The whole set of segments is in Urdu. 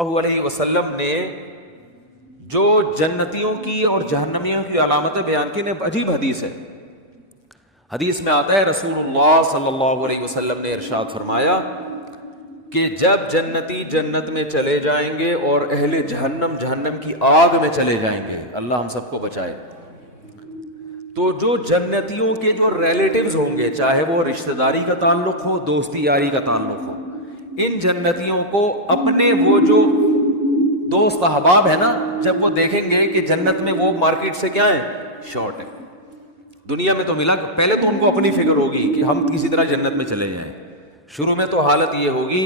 اللہ علیہ وسلم نے جو جنتیوں کی اور جہنمیوں کی علامتیں بیان کی، عجیب حدیث ہے۔ حدیث میں آتا ہے رسول اللہ صلی اللہ علیہ وسلم نے ارشاد فرمایا کہ جب جنتی جنت میں چلے جائیں گے اور اہل جہنم جہنم کی آگ میں چلے جائیں گے، اللہ ہم سب کو بچائے، تو جو جنتیوں کے جو ریلیٹیوز ہوں گے، چاہے وہ رشتہ داری کا تعلق ہو، دوستی یاری کا تعلق ہو، ان جنتیوں کو اپنے وہ جو دوست احباب ہے نا، جب وہ دیکھیں گے کہ جنت میں وہ مارکیٹ سے کیا ہے، شارٹ ہے، دنیا میں تو ملا، پہلے تو ان کو اپنی فکر ہوگی کہ ہم کسی طرح جنت میں چلے جائیں۔ شروع میں تو حالت یہ ہوگی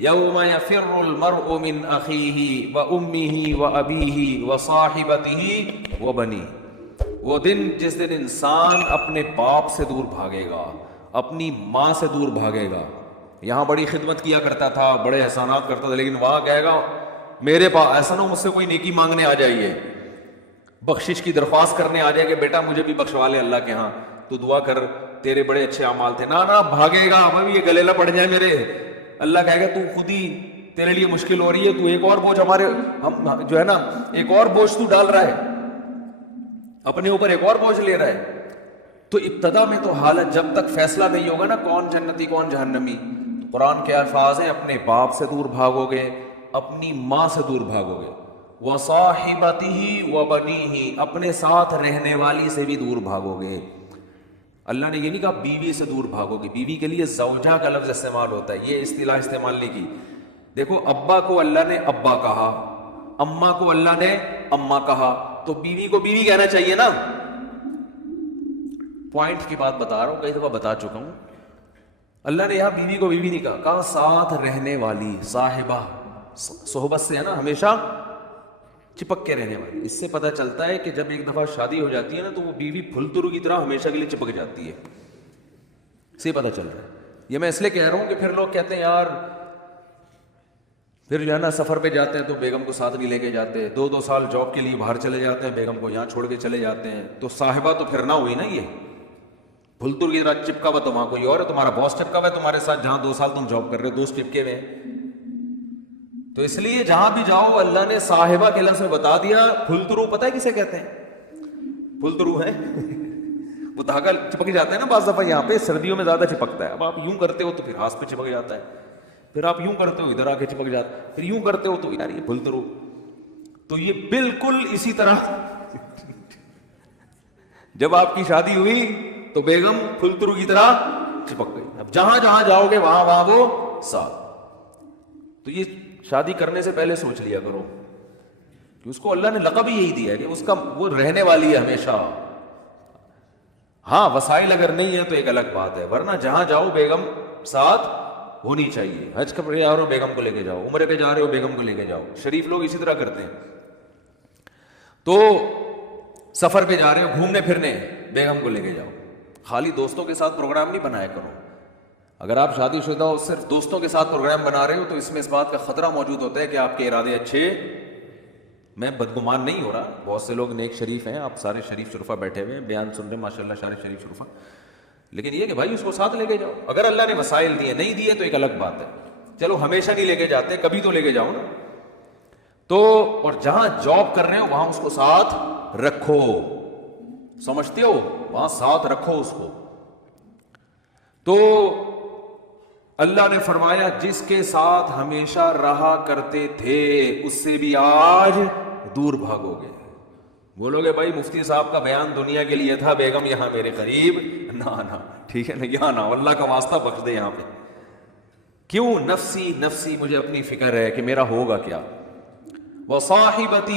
یوم یفر المرء من اخیہ وامہ وابیہ وصاحبتہ وبنیہ، وہ دن جس دن انسان اپنے باپ سے دور بھاگے گا، اپنی ماں سے دور بھاگے گا۔ یہاں بڑی خدمت کیا کرتا تھا، بڑے احسانات کرتا تھا، لیکن وہاں کہے گا میرے پاس ایسا نہ ہو مجھ سے کوئی نیکی مانگنے آ جائیے، بخشش کی درخواست کرنے آ جائے کہ بیٹا مجھے بھی بخشوا لے اللہ کے ہاں، تو دعا کر تیرے بڑے اچھے اعمال تھے، نہ بھاگے گا، ابھی یہ گلے نہ پڑ جائے میرے، اللہ کہے گا تو خود ہی تیرے لیے مشکل ہو رہی ہے، تو ایک اور بوجھ ہمارے ہم جو ہے نا، ایک اور بوجھ تو ڈال رہا ہے، اپنے اوپر ایک اور بوجھ لے رہا ہے۔ تو ابتدا میں تو حالت جب تک فیصلہ نہیں ہوگا نا کون جنتی کون جہنمی، قرآن کے الفاظ ہیں اپنے باپ سے دور بھاگو گے، اپنی ماں سے دور بھاگو گے، وصاحبتہ وبنیہ، اپنے ساتھ رہنے والی سے بھی دور بھاگو گے۔ اللہ نے یہ نہیں کہا بیوی سے دور بھاگو گے، بیوی کے لیے زوجہ کا لفظ استعمال ہوتا ہے، یہ اصطلاح استعمال نہیں کی۔ دیکھو ابا کو اللہ نے ابا کہا، اماں کو اللہ نے اماں کہا، تو بیوی کو بیوی کہنا چاہیے نا۔ پوائنٹ کی بات بتا رہا ہوں، کئی دفعہ بتا چکا ہوں، اللہ نے یہاں بیوی کو بیوی نہیں کہا، کہا ساتھ رہنے والی، صاحبہ، صحبت سے ہے نا، ہمیشہ چپک کے رہنے والی۔ اس سے پتہ چلتا ہے کہ جب ایک دفعہ شادی ہو جاتی ہے نا تو وہ بیوی پھلترو کی طرح ہمیشہ کے لیے چپک جاتی ہے، اس سے پتہ چل رہا ہے۔ یہ میں اس لیے کہہ رہا ہوں کہ پھر لوگ کہتے ہیں یار پھر جو ہے نا سفر پہ جاتے ہیں تو بیگم کو ساتھ نہیں لے کے جاتے، 2 سال جاب کے لیے باہر چلے جاتے ہیں، بیگم کو یہاں چھوڑ کے چلے جاتے ہیں، تو صاحبہ تو پھر نہ ہوئی نا، یہ پھلتر کی طرح چپکا ہوا تو وہاں کوئی اور ہے، تمہارا باس چپکا ہوا ہے تمہارے ساتھ، جہاں 2 سال تم جاب کر رہے ہو، دوست چپکے ہوئے ہیں۔ تو اس لیے جہاں بھی جاؤ اللہ نے صاحبہ کے لفظ میں بتا دیا۔ پھلترو پتہ ہے کسے کہتے ہیں؟ پھلترو ہے وہ دھاگا چپک جاتا ہے نا بعض دفعہ، یہاں پہ سردیوں میں زیادہ چپکتا ہے، اب آپ یوں کرتے ہو تو پھر ہاتھ پہ چپک جاتا ہے، پھر آپ یوں کرتے ہو ادھر آ کے چپک جاتا ہے، پھر یوں کرتے ہو تو یار یہ پھلترو۔ تو یہ بالکل اسی طرح جب آپ کی شادی ہوئی تو بیگم پھلترو کی طرح چپک گئی، اب جہاں جہاں جاؤ گے وہاں وہاں وہ ساتھ۔ تو یہ شادی کرنے سے پہلے سوچ لیا کرو کہ اس کو اللہ نے لقب ہی یہی دیا ہے کہ اس کا وہ رہنے والی ہے ہمیشہ۔ ہاں وسائل اگر نہیں ہے تو ایک الگ بات ہے، ورنہ جہاں جاؤ بیگم ساتھ ہونی چاہیے۔ حج پہ جا رہے ہو بیگم کو لے کے جاؤ، عمرے پہ جا رہے ہو بیگم کو لے کے جاؤ، شریف لوگ اسی طرح کرتے ہیں۔ تو سفر پہ جا رہے ہو گھومنے پھرنے، بیگم کو لے کے جاؤ، خالی دوستوں کے ساتھ پروگرام نہیں بنایا کرو۔ اگر آپ شادی شدہ ہو صرف دوستوں کے ساتھ پروگرام بنا رہے ہو تو اس میں اس بات کا خطرہ موجود ہوتا ہے کہ آپ کے ارادے اچھے، میں بدگمان نہیں ہو رہا، بہت سے لوگ نیک شریف ہیں، آپ سارے شریف شرفا بیٹھے ہوئے ہیں بیان سن رہے ہیں ماشاء اللہ، سارے شریف شرفا، لیکن یہ کہ بھائی اس کو ساتھ لے کے جاؤ۔ اگر اللہ نے وسائل دیے، نہیں دیے تو ایک الگ بات ہے، چلو ہمیشہ نہیں لے کے جاتے، کبھی تو لے کے جاؤ نا۔ تو اور جہاں جاب کر رہے ہو وہاں اس کو ساتھ رکھو، سمجھتے ہو، وہاں ساتھ رکھو اس کو۔ تو اللہ نے فرمایا جس کے ساتھ ہمیشہ رہا کرتے تھے اس سے بھی آج دور بھاگو گے۔ بولو گے بھائی مفتی صاحب کا بیان دنیا کے لیے تھا، بیگم یہاں میرے قریب نہ، ٹھیک ہے نا، یہاں نہ، اللہ کا واسطہ بخش دے یہاں پہ۔ کیوں؟ نفسی نفسی، مجھے اپنی فکر ہے کہ میرا ہوگا کیا۔ وصاحبتہ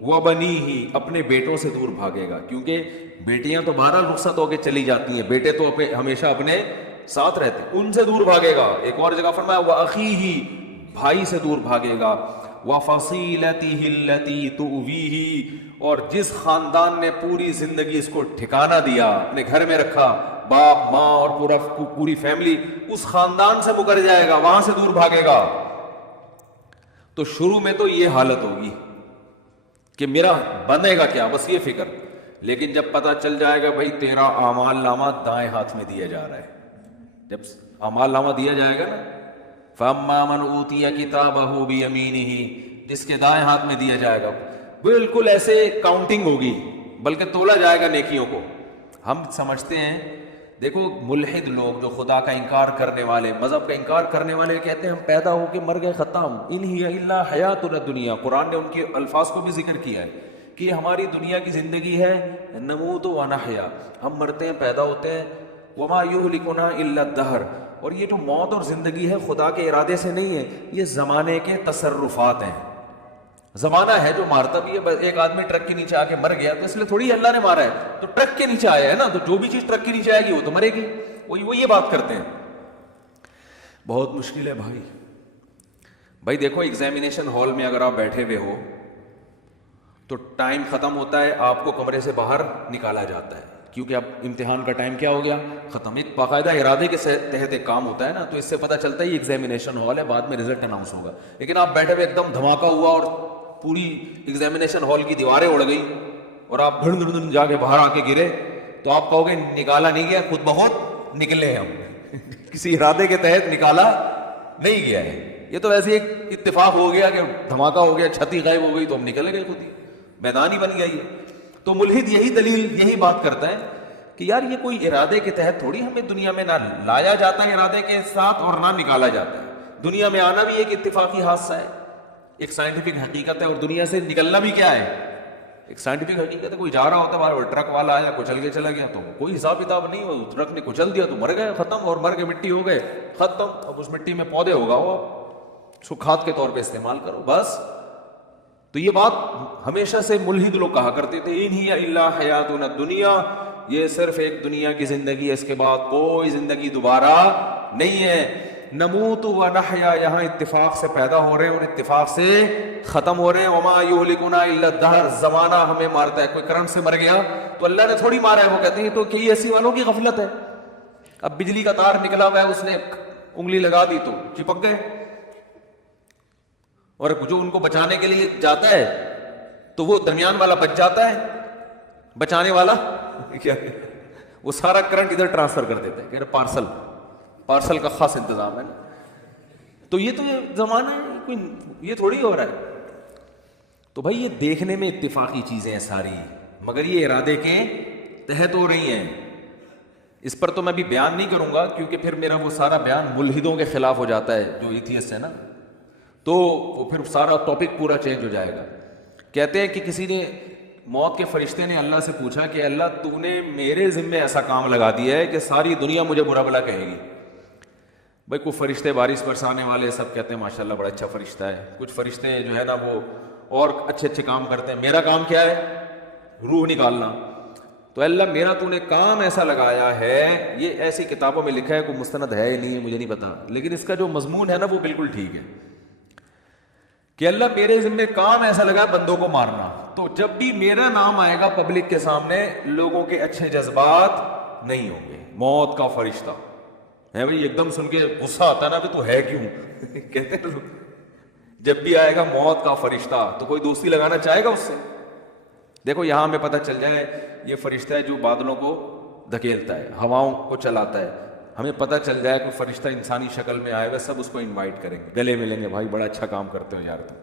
وبنیہ، اپنے بیٹوں سے دور بھاگے گا، کیونکہ بیٹیاں تو بہرحال رخصت ہو کے چلی جاتی ہیں، بیٹے تو ہمیشہ اپنے ساتھ رہتے، ان سے دور بھاگے گا۔ ایک اور جگہ فرمایا وَأَخِيهِ، بھائی سے دور بھاگے گا، وَفَصِيلَتِهِ الَّتِي تُؤْوِيهِ، اور جس خاندان نے پوری زندگی اس کو ٹھکانہ دیا، اپنے گھر میں رکھا، باپ ماں اور پوری فیملی، اس خاندان سے مکر جائے گا، وہاں سے دور بھاگے گا۔ تو شروع میں تو یہ حالت ہوگی کہ میرا بنے گا کیا، بس یہ فکر، لیکن جب پتہ چل جائے گا بھائی تیرا اعمال نامہ دائیں ہاتھ میں دیا جا رہا ہے، جب اعمال نامہ دیا جائے گا نا فَأَمَّا مَنْ أُوتِيَ كِتَابَهُ بِيَمِينِهِ، جس کے دائیں ہاتھ میں دیا جائے گا، بالکل ایسے کاؤنٹنگ ہوگی، بلکہ تولا جائے گا نیکیوں کو. ہم سمجھتے ہیں، دیکھو ملحد لوگ جو خدا کا انکار کرنے والے، مذہب کا انکار کرنے والے کہتے ہیں ہم پیدا ہو کے مر گئے، ختم، ان ہی الا حیاتنا الدنیا. قرآن نے ان کے الفاظ کو بھی ذکر کیا ہے کہ ہماری دنیا کی زندگی ہے، نموت و نحیا، ہم مرتے ہیں پیدا ہوتے ہیں، وما یہلکنا الا الدہر. اور یہ جو موت اور زندگی ہے خدا کے ارادے سے نہیں ہے، یہ زمانے کے تصرفات ہیں. زمانہ ہے جو مارتا بھی ہے. بس ایک آدمی ٹرک کے نیچے آ کے مر گیا تو اس لیے تھوڑی اللہ نے مارا ہے، تو ٹرک کے نیچے آیا ہے نا، تو جو بھی چیز ٹرک کے نیچے آئے گی وہ تو مرے گی. وہ یہ بات کرتے ہیں. بہت مشکل ہے بھائی دیکھو ایگزامینیشن ہال میں اگر آپ بیٹھے ہوئے ہو تو ٹائم ختم ہوتا ہے، آپ کو کمرے سے باہر نکالا جاتا ہے کیونکہ اب امتحان کا ٹائم کیا ہو گیا، ختم. ایک باقاعدہ ارادے کے تحت ایک کام ہوتا ہے نا، تو اس سے پتہ چلتا ہے یہ ایگزامینیشن ہال ہے، بعد میں رزلٹ اناؤنس ہوگا. لیکن آپ بیٹھے ہوئے ایک دم دھماکہ ہوا اور پوری ایگزامینیشن ہال کی دیواریں اڑ گئی اور آپ دھڑ جا کے باہر آ کے گرے، تو آپ کہو گے نکالا نہیں گیا، خود بہت نکلے ہم کسی ارادے کے تحت نکالا نہیں گیا ہے. یہ تو ویسے ایک اتفاق ہو گیا کہ دھماکہ ہو گیا، چھتی غائب ہو گئی تو ہم نکل گئے، خود ہی میدان ہی بن گیا. یہ تو ملحد یہی بات کرتا ہے کہ یار یہ کوئی ارادے کے تحت تھوڑی ہمیں دنیا میں نہ لایا جاتا ہے ارادے کے ساتھ اور نہ نکالا جاتا ہے. دنیا میں آنا بھی ایک اتفاقی حادثہ ہے، ایک سائنٹیفک حقیقت ہے، اور دنیا سے نکلنا بھی کیا ہے، ایک سائنٹیفک حقیقت ہے. کوئی جا رہا ہوتا ہے ٹرک والا آیا کچل کے چلا گیا تو کوئی حساب کتاب نہیں، وہ ٹرک نے کچل دیا تو مر گئے، ختم، اور مر کے مٹی ہو گئے، ختم. اب اس مٹی میں پودے ہوگا، وہ اس کو کھاد کے طور پہ استعمال کرو بس. تو یہ بات ہمیشہ سے ملحد لوگ کہا کرتے تھے، ان ہی الا حیاتنا الدنیا، یہ صرف ایک دنیا کی زندگی ہے، اس کے بعد کوئی زندگی دوبارہ نہیں ہے. نموت و نحیا، یہاں اتفاق سے پیدا ہو رہے ہیں اور اتفاق سے ختم ہو رہے ہیں. وما یہلکنا الا الدہر، زمانہ ہمیں مارتا ہے. کوئی کرنٹ سے مر گیا تو اللہ نے تھوڑی مارا ہے، وہ کہتے ہیں تو کہ ایسی والوں کی غفلت ہے. اب بجلی کا تار نکلا ہوا ہے، اس نے انگلی لگا دی تو چپک گئے، اور جو ان کو بچانے کے لیے جاتا ہے تو وہ درمیان والا بچ جاتا ہے، بچانے والا کیا وہ سارا کرنٹ ادھر ٹرانسفر کر دیتا ہے کہ پارسل کا خاص انتظام ہے نا. تو یہ زمانہ ہے، کوئی یہ تھوڑی ہو رہا ہے. تو بھائی یہ دیکھنے میں اتفاقی چیزیں ہیں ساری، مگر یہ ارادے کے تحت ہو رہی ہیں. اس پر تو میں بھی بیان نہیں کروں گا کیونکہ پھر میرا وہ سارا بیان ملحدوں کے خلاف ہو جاتا ہے جو ایتھیسٹ ہے نا، تو وہ پھر سارا ٹاپک پورا چینج ہو جائے گا. کہتے ہیں کہ کسی نے، موت کے فرشتے نے اللہ سے پوچھا کہ اللہ تو نے میرے ذمے ایسا کام لگا دیا ہے کہ ساری دنیا مجھے برا بھلا کہے گی. بھائی کچھ فرشتے بارش برسانے والے سب کہتے ہیں ماشاءاللہ بڑا اچھا فرشتہ ہے، کچھ فرشتے جو ہے نا وہ اور اچھے کام کرتے ہیں. میرا کام کیا ہے؟ روح نکالنا. تو اللہ میرا تو نے کام ایسا لگایا ہے، یہ ایسی کتابوں میں لکھا ہے، کوئی مستند ہے یا نہیں مجھے نہیں پتا، لیکن اس کا جو مضمون ہے نا وہ بالکل ٹھیک ہے کہ اللہ میرے ذمہ کام ایسا لگا بندوں کو مارنا. تو جب بھی میرا نام آئے گا پبلک کے سامنے، لوگوں کے اچھے جذبات نہیں ہوں گے. موت کا فرشتہ ہے بھائی، ایک دم سن کے غصہ آتا نا کہ تو ہے کیوں کہتے ہیں جب بھی آئے گا موت کا فرشتہ تو کوئی دوستی لگانا چاہے گا اس سے. دیکھو یہاں ہمیں پتہ چل جائے یہ فرشتہ ہے جو بادلوں کو دھکیلتا ہے، ہواؤں کو چلاتا ہے. ہمیں پتہ چل جائے کہ فرشتہ انسانی شکل میں آئے گا، سب اس کو انوائٹ کریں گے، گلے ملیں گے، بھائی بڑا اچھا کام کرتے ہو یار تم.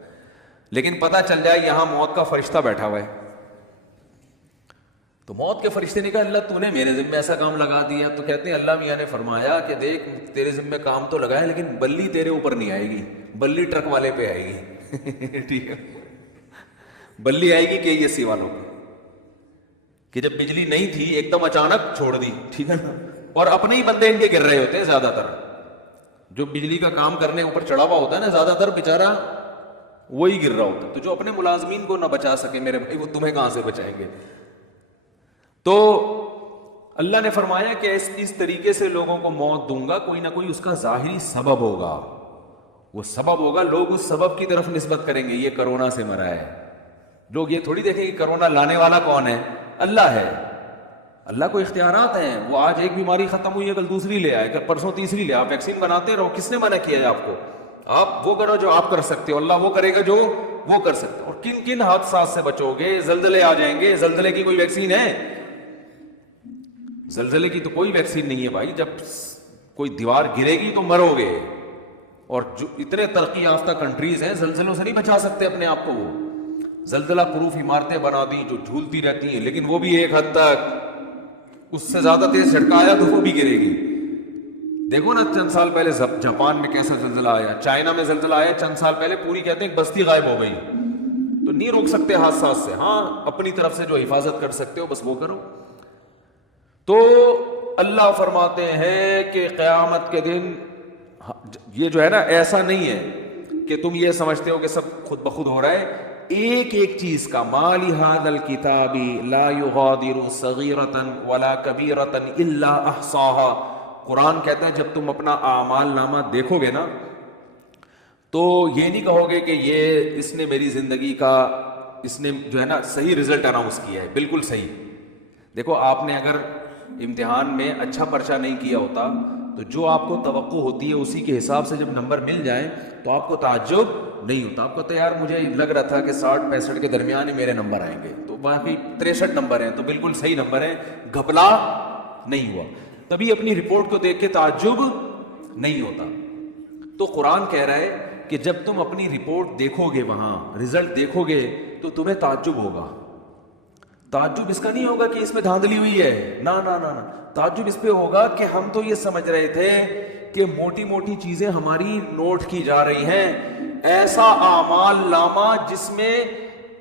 لیکن پتہ چل جائے یہاں موت کا فرشتہ بیٹھا ہوا ہے، تو موت کے فرشتے نے کہا اللہ تو نے میرے ذمہ ایسا کام لگا دیا. تو کہتے ہیں اللہ میاں نے فرمایا کہ دیکھ تیرے ذمہ کام تو لگا ہے لیکن بلی تیرے اوپر نہیں آئے گی، بلی ٹرک والے پہ آئے گی ٹھیک ہے، بلی آئے گی کہ یہ سی والوں پہ، کہ جب بجلی نہیں تھی ایک دم اچانک چھوڑ دی، ٹھیک ہے نا، اور اپنے ہی بندے ان کے گر رہے ہوتے ہیں زیادہ تر. جو بجلی کا کام کرنے اوپر چڑھا ہوا ہوتا ہے نا زیادہ تر بیچارہ وہی گر رہا ہوتا ہے. تو جو اپنے ملازمین کو نہ بچا سکے میرے بھائی وہ تمہیں کہاں سے بچائیں گے. تو اللہ نے فرمایا کہ اس طریقے سے لوگوں کو موت دوں گا، کوئی نہ کوئی اس کا ظاہری سبب ہوگا، وہ سبب ہوگا، لوگ اس سبب کی طرف نسبت کریں گے. یہ کرونا سے مرا ہے، لوگ یہ تھوڑی دیکھیں کہ کرونا لانے والا کون ہے، اللہ ہے. اللہ کو اختیارات ہیں، وہ آج ایک بیماری ختم ہوئی ہے کل دوسری لے آئے، کل پرسوں تیسری لے. آپ ویکسین بناتے رہو، کس نے منع کیا ہے آپ کو؟ آپ وہ کرو جو آپ کر سکتے ہو، اللہ وہ کرے گا جو وہ کر سکتے. اور کن کن حادثات سے بچو گے؟ زلزلے آ جائیں گے، زلزلے کی کوئی ویکسین ہے؟ زلزلے کی تو کوئی ویکسین نہیں ہے بھائی. جب کوئی دیوار گرے گی تو مرو گے، اور جو اتنے ترقی یافتہ کنٹریز ہیں زلزلوں سے نہیں بچا سکتے اپنے آپ کو. وہ زلزلہ پروف عمارتیں بنا دی جو جھولتی رہتی ہیں, لیکن وہ بھی ایک حد تک, اس سے زیادہ تیز جھٹکایا تو وہ بھی گرے گی. دیکھو نا چند سال پہلے جاپان میں کیسا زلزلہ آیا, چائنا میں زلزلہ آیا چند سال پہلے, پوری کہتے ہیں بستی غائب ہو گئی. تو نہیں روک سکتے حادثات سے, ہاں اپنی طرف سے جو حفاظت کر سکتے ہو بس وہ کرو. تو اللہ فرماتے ہیں کہ قیامت کے دن یہ جو ہے نا ایسا نہیں ہے کہ تم یہ سمجھتے ہو کہ سب خود بخود ہو رہا ہے. ایک ایک چیز کا ما لہذا الکتاب لا یغادر صغیرۃ ولا کبیرۃ الا احصاها. قرآن کہتا ہے جب تم اپنا اعمال نامہ دیکھو گے نا تو یہ نہیں کہو گے کہ یہ اس نے میری زندگی کا, اس نے جو ہے نا صحیح رزلٹ اناؤنس کیا ہے, بالکل صحیح. دیکھو آپ نے اگر امتحان میں اچھا پرچہ نہیں کیا ہوتا تو جو آپ کو توقع ہوتی ہے اسی کے حساب سے جب نمبر مل جائیں تو آپ کو تعجب نہیں ہوتا. آپ کو تو یار مجھے لگ رہا تھا کہ 60-65 کے درمیان ہی میرے نمبر آئیں گے, تو باقی 63 نمبر ہیں تو بالکل صحیح نمبر ہیں, گھپلا نہیں ہوا. تبھی اپنی رپورٹ کو دیکھ کے تعجب نہیں ہوتا. تو قرآن کہہ رہا ہے کہ جب تم اپنی رپورٹ دیکھو گے, وہاں رزلٹ دیکھو گے تو تمہیں تعجب ہوگا. تعجب اس کا نہیں ہوگا کہ اس میں دھاندلی ہوئی ہے, نا نا نا نا, تعجب اس پہ ہوگا کہ ہم تو یہ سمجھ رہے تھے کہ موٹی موٹی چیزیں ہماری نوٹ کی جا رہی ہیں. ایسا اعمال نامہ جس میں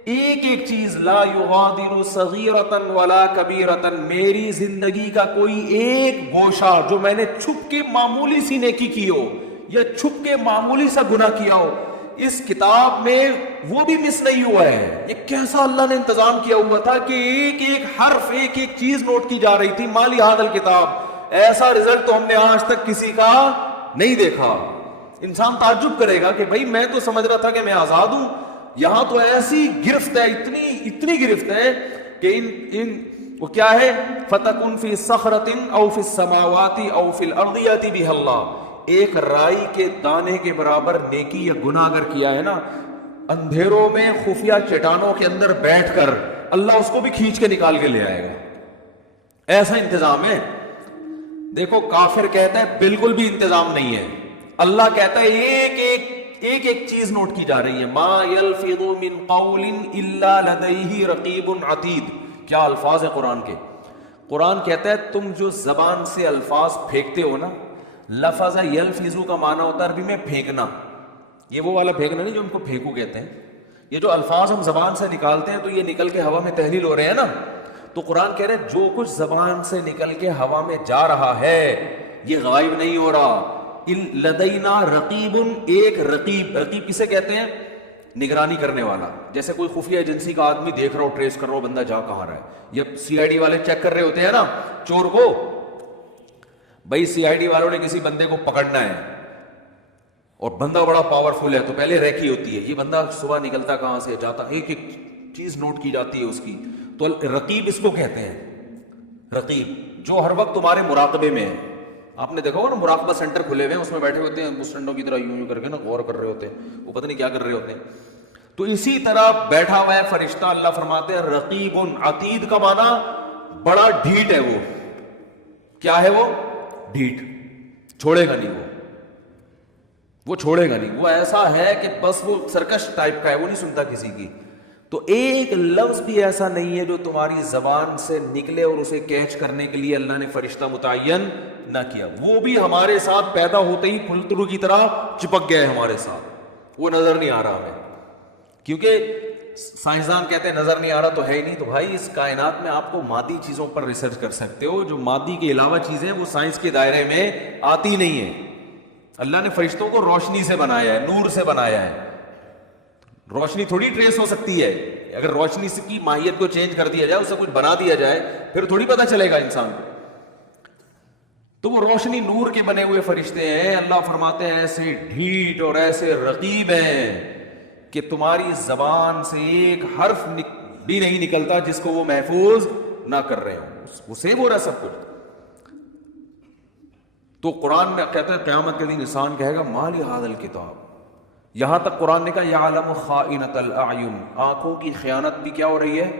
ایک ایک چیز لا یغادر صغیرۃ ولا کبیرۃ, میری زندگی کا کوئی ایک گوشہ جو میں نے چھپ کے معمولی سی نیکی کی ہو یا چھپ کے معمولی سا گناہ کیا ہو, اس کتاب میں وہ بھی مس نہیں ہوا ہے. یہ کیسا اللہ نے انتظام کیا ہوا تھا کہ ایک ایک حرف, ایک ایک چیز نوٹ کی جا رہی تھی. مالی ہذا الکتاب, ایسا رزلٹ تو ہم نے آج تک کسی کا نہیں دیکھا. انسان تعجب کرے گا کہ بھائی میں تو سمجھ رہا تھا کہ میں آزاد ہوں, یہاں تو ایسی گرفت ہے, اتنی گرفت ہے کہ ان وہ کیا ہے, فتکن فی صخرۃ او فی السماوات او فی الارض یاتی بہ اللہ. ایک رائی کے دانے کے برابر نیکی یا گناہ اگر کیا ہے نا, اندھیروں میں خفیہ چٹانوں کے اندر بیٹھ کر اللہ اس کو بھی کھینچ کے نکال کے لے آئے گا. ایسا انتظام ہے. دیکھو کافر کہتا ہے بالکل بھی انتظام نہیں ہے, اللہ کہتا ہے ایک ایک چیز نوٹ کی جا رہی ہے. ما یلفظ من قول الا لدیہ رقیب عتید. کیا الفاظ ہے قرآن کے. قرآن کہتا ہے تم جو زبان سے الفاظ پھینکتے ہو نا, لفظ یلفظ کا معنی ہوتا ہے عربی میں پھینکنا. یہ وہ والا پھینکنا نہیں جو ان کو پھینکو کہتے ہیں. یہ جو الفاظ ہم زبان سے نکالتے ہیں تو یہ نکل کے ہوا میں تحلیل ہو رہے ہیں نا. تو قرآن کہہ رہے ہیں جو کچھ زبان سے نکل کے ہوا میں جا رہا ہے یہ غائب نہیں ہو رہا. لدینا رقیب, ایک رقیب. رقیب کسے کہتے ہیں؟ نگرانی کرنے والا. جیسے کوئی خفیہ ایجنسی کا آدمی دیکھ رہا ہو, ٹریس کر رہا ہو بندہ جا کہاں رہا ہے, یا سی آئی ڈی والے چیک کر رہے ہوتے ہیں نا چور کو. بھائی سی آئی ڈی والوں نے کسی بندے کو پکڑنا ہے اور بندہ بڑا پاورفل ہے تو پہلے ریکی ہوتی ہے, یہ بندہ صبح نکلتا کہاں سے جاتا, ایک ایک چیز نوٹ کی جاتی ہے اس کی. تو رقیب اس کو کہتے ہیں. رقیب جو ہر وقت تمہارے مراقبے میں ہے. آپ نے دیکھا ہوگا نا مراقبہ سینٹر کھلے ہوئے ہیں, اس میں بیٹھے ہوتے ہیں مسٹنڈوں کی طرح یوں کر کے نا غور کر رہے ہوتے ہیں, وہ پتہ نہیں کیا کر رہے ہوتے ہیں. تو اسی طرح بیٹھا ہوا ہے فرشتہ. اللہ فرماتے ہیں رقیب عتید کا معنی بڑا ڈھیٹ ہے. کیا ہے وہ ڈھیٹ, چھوڑے گا نہیں, وہ چھوڑے گا نہیں. وہ ایسا ہے کہ بس وہ سرکش ٹائپ کا ہے, وہ نہیں سنتا کسی کی. تو ایک لفظ بھی ایسا نہیں ہے جو تمہاری زبان سے نکلے اور اسے کیچ کرنے کے لیے اللہ نے فرشتہ متعین نہ کیا. وہ بھی ہمارے ساتھ پیدا ہوتے ہی پھلترو کی طرح چپک گیا ہے ہمارے ساتھ, وہ نظر نہیں آ رہا ہمیں. کیونکہ سائنسدان کہتے ہیں نظر نہیں آ رہا تو ہے ہی نہیں. تو بھائی اس کائنات میں آپ کو مادی چیزوں پر ریسرچ کر سکتے ہو, جو مادی کے علاوہ چیزیں وہ سائنس کے دائرے میں آتی نہیں ہیں. اللہ نے فرشتوں کو روشنی سے بنایا ہے, نور سے بنایا ہے. روشنی تھوڑی ٹریس ہو سکتی ہے. اگر روشنی کی ماہیت کو چینج کر دیا جائے, اسے کچھ بنا دیا جائے, پھر تھوڑی پتہ چلے گا انسان کو. تو وہ روشنی نور کے بنے ہوئے فرشتے ہیں. اللہ فرماتے ہیں ایسے ڈھیٹ اور ایسے رقیب ہیں کہ تمہاری زبان سے ایک حرف بھی نہیں نکلتا جس کو وہ محفوظ نہ کر رہے ہوں. وہ سیو ہو رہا ہے سب کچھ. تو قرآن میں کہتا ہے قیامت کے دن انسان کہے گا ما لہذا الکتاب. یہاں تک قرآن نے کہا یعلم خائنۃ الاعین, آنکھوں کی خیانت بھی کیا ہو رہی ہے,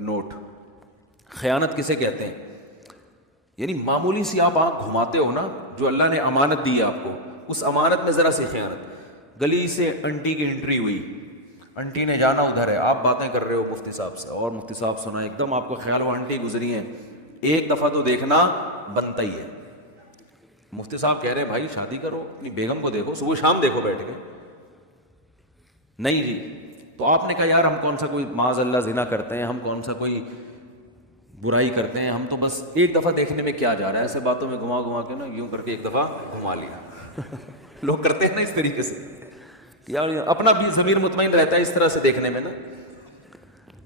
نوٹ. خیانت کسے کہتے ہیں؟ یعنی معمولی سی آپ آنکھ گھماتے ہو نا, جو اللہ نے امانت دی ہے آپ کو, اس امانت میں ذرا سی خیانت. گلی سے انٹی کی انٹری ہوئی, انٹی نے جانا ادھر ہے, آپ باتیں کر رہے ہو مفتی صاحب سے, اور مفتی صاحب سنا, ایک دم آپ کو خیال وہ انٹی گزری ہیں, ایک دفعہ تو دیکھنا بنتا ہی ہے. مفتی صاحب کہہ رہے بھائی شادی کرو, اپنی بیگم کو دیکھو, صبح شام دیکھو بیٹھ کے. نہیں جی. تو آپ نے کہا یار ہم کون سا کوئی معاذ اللہ زنا کرتے ہیں, ہم کون سا کوئی برائی کرتے ہیں, ہم تو بس ایک دفعہ دیکھنے میں کیا جا رہا ہے, ایسے باتوں میں گھما گھما کے نا یوں کر کے ایک دفعہ گھما لیا. لوگ کرتے ہیں نا اس طریقے سے, یار اپنا بھی ضمیر مطمئن رہتا ہے اس طرح سے دیکھنے میں نا,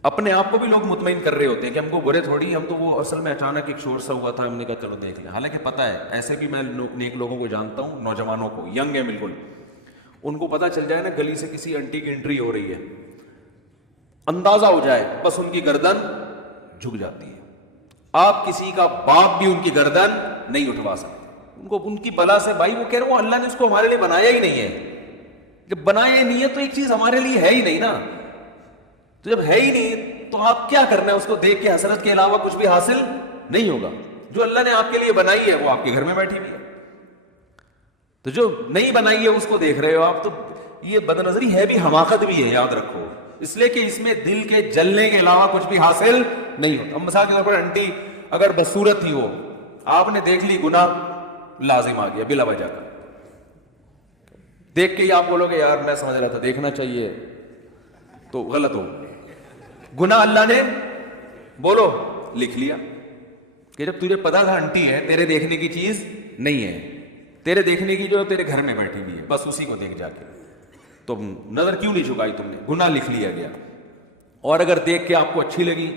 اپنے آپ کو بھی لوگ مطمئن کر رہے ہوتے ہیں کہ ہم کو برے تھوڑی, ہم تو وہ اصل میں اچانک ایک شور سا ہوا تھا, ہم نے کہا چلو دیکھ لیں. حالانکہ پتہ ہے ایسے بھی میں نیک لوگوں کو جانتا ہوں, نوجوانوں کو, ینگ ہے بالکل, ان کو پتہ چل جائے نا گلی سے کسی انٹی کی انٹری ہو رہی ہے, اندازہ ہو جائے, بس ان کی گردن جھک جاتی ہے. آپ کسی کا باپ بھی ان کی گردن نہیں اٹھوا سکتے, ان کو ان کی بلا سے. بھائی وہ کہہ رہے ہیں اللہ نے اس کو ہمارے لیے بنایا ہی نہیں ہے, جب بنایا ہی نہیں ہے تو ایک چیز ہمارے لیے ہے ہی نہیں نا, تو جب ہے ہی نہیں تو آپ کیا کرنا ہے, اس کو دیکھ کے حسرت کے علاوہ کچھ بھی حاصل نہیں ہوگا. جو اللہ نے آپ کے لیے بنائی ہے وہ آپ کے گھر میں بیٹھی ہوئی ہے, تو جو نہیں بنائی ہے اس کو دیکھ رہے ہو آپ, تو یہ بد نظری ہے بھی, حماقت بھی ہے, یاد رکھو, اس لیے کہ اس میں دل کے جلنے کے علاوہ کچھ بھی حاصل نہیں ہوتا. اب مثال کے طور پر انٹی اگر بدصورت ہی ہو, آپ نے دیکھ لی, گناہ لازم آ گیا بلا وجہ کا. دیکھ کے ہی آپ بولو گے یار میں سمجھ رہا تھا دیکھنا چاہیے, تو غلط ہو. گناہ اللہ نے بولو لکھ لیا کہ جب تجھے پتا تھا انٹی ہے, تیرے دیکھنے کی چیز نہیں ہے, تیرے دیکھنے کی جو تیرے گھر میں بیٹھی ہوئی ہے, بس اسی کو دیکھ جا کے, تو نظر کیوں نہیں جھکائی تم نے, گناہ لکھ لیا گیا. اور اگر دیکھ کے آپ کو اچھی لگی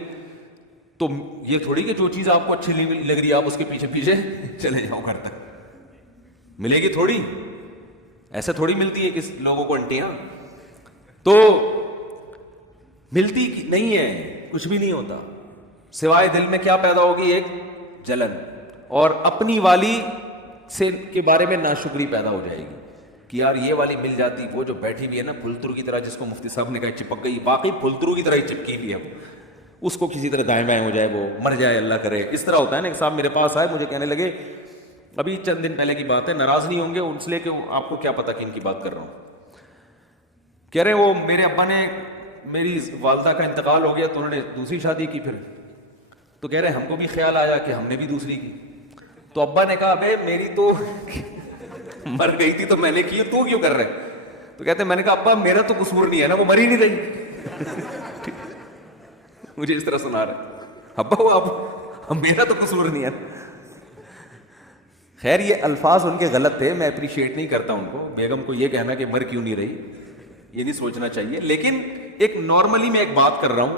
تو یہ تھوڑی کہ جو چیز آپ کو اچھی لگ رہی ہے آپ اس کے پیچھے پیچھے چلے جاؤ گھر تک, ملے گی تھوڑی, ایسے تھوڑی ملتی ہے کس لوگوں کو انٹیاں, تو ملتی نہیں ہے, کچھ بھی نہیں ہوتا, سوائے دل میں کیا پیدا ہوگی, ایک جلن, اور اپنی والی سے کے بارے میں ناشکری پیدا ہو جائے گی کہ یار یہ والی مل جاتی, وہ جو بیٹھی ہوئی ہے نا پھلترو کی طرح, جس کو مفتی صاحب نے کہا چپک گئی, باقی پھلترو کی طرح ہی چپکی ہوئی ہے, اس کو کسی طرح دائیں بائیں ہو جائے, وہ مر جائے اللہ کرے. اس طرح ہوتا ہے نا. ایک صاحب میرے پاس آئے, مجھے کہنے لگے, ابھی چند دن پہلے کی بات ہے, ناراض نہیں ہوں گے اس لیے کہ آپ کو کیا پتا کہ ان کی بات کر رہا ہوں, کہہ رہے وہ میرے ابا نے, میری والدہ کا انتقال ہو گیا تو انہوں نے دوسری شادی کی پھر, تو کہہ رہے ہم کو بھی خیال آیا کہ ہم نے بھی دوسری کی. تو ابا نے کہا بے میری تو مر گئی تھی تو میں نے کی, تو کیوں کر رہے, تو کہتے میں نے کہا ابا میرا تو قصور نہیں ہے نا, وہ مری نہیں رہی. مجھے اس طرح سنا رہا, ابا وہ اب میرا تو قصور نہیں ہے. خیر یہ الفاظ ان کے غلط تھے, میں اپریشیٹ نہیں کرتا ان کو, بیگم کو یہ کہنا کہ مر کیوں نہیں رہی یہ نہیں سوچنا چاہیے. لیکن ایک نارملی میں ایک بات کر رہا ہوں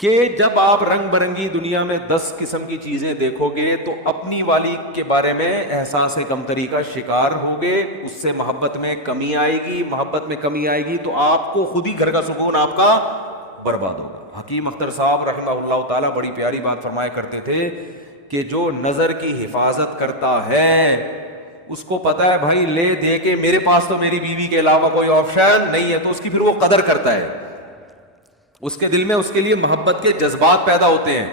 کہ جب آپ رنگ برنگی دنیا میں 10 قسم کی چیزیں دیکھو گے تو اپنی والی کے بارے میں احساس کمتری کا شکار ہوگے, اس سے محبت میں کمی آئے گی, محبت میں کمی آئے گی تو آپ کو خود ہی گھر کا سکون آپ کا برباد ہوگا. حکیم اختر صاحب رحمہ اللہ تعالیٰ بڑی پیاری بات فرمایا کرتے تھے کہ جو نظر کی حفاظت کرتا ہے اس کو پتا ہے بھائی لے دے کے میرے پاس تو میری بیوی کے علاوہ کوئی آپشن نہیں ہے, تو اس کی پھر وہ قدر کرتا ہے, اس کے دل میں اس کے لیے محبت کے جذبات پیدا ہوتے ہیں,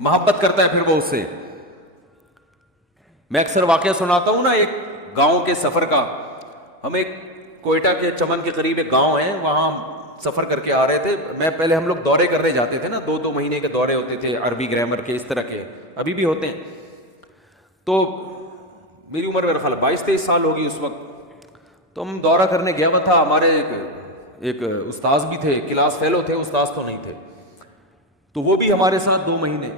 محبت کرتا ہے پھر وہ اس سے. میں اکثر واقعہ سناتا ہوں نا ایک گاؤں کے سفر کا. ہم ایک کوئٹہ کے چمن کے قریب ایک گاؤں ہے, وہاں سفر کر کے آ رہے تھے. میں پہلے ہم لوگ دورے کرنے جاتے تھے نا, 2 مہینے کے دورے ہوتے تھے, عربی گرامر کے اس طرح کے, ابھی بھی ہوتے ہیں. تو میری عمر میرا خیال 22-23 سال ہوگی اس وقت. تو ہم دورہ کرنے گیا ہوا تھا, ہمارے ایک استاذ بھی تھے, کلاس فیلو تھے, استاذ تو نہیں تھے, تو وہ بھی ہمارے ساتھ 2 مہینے.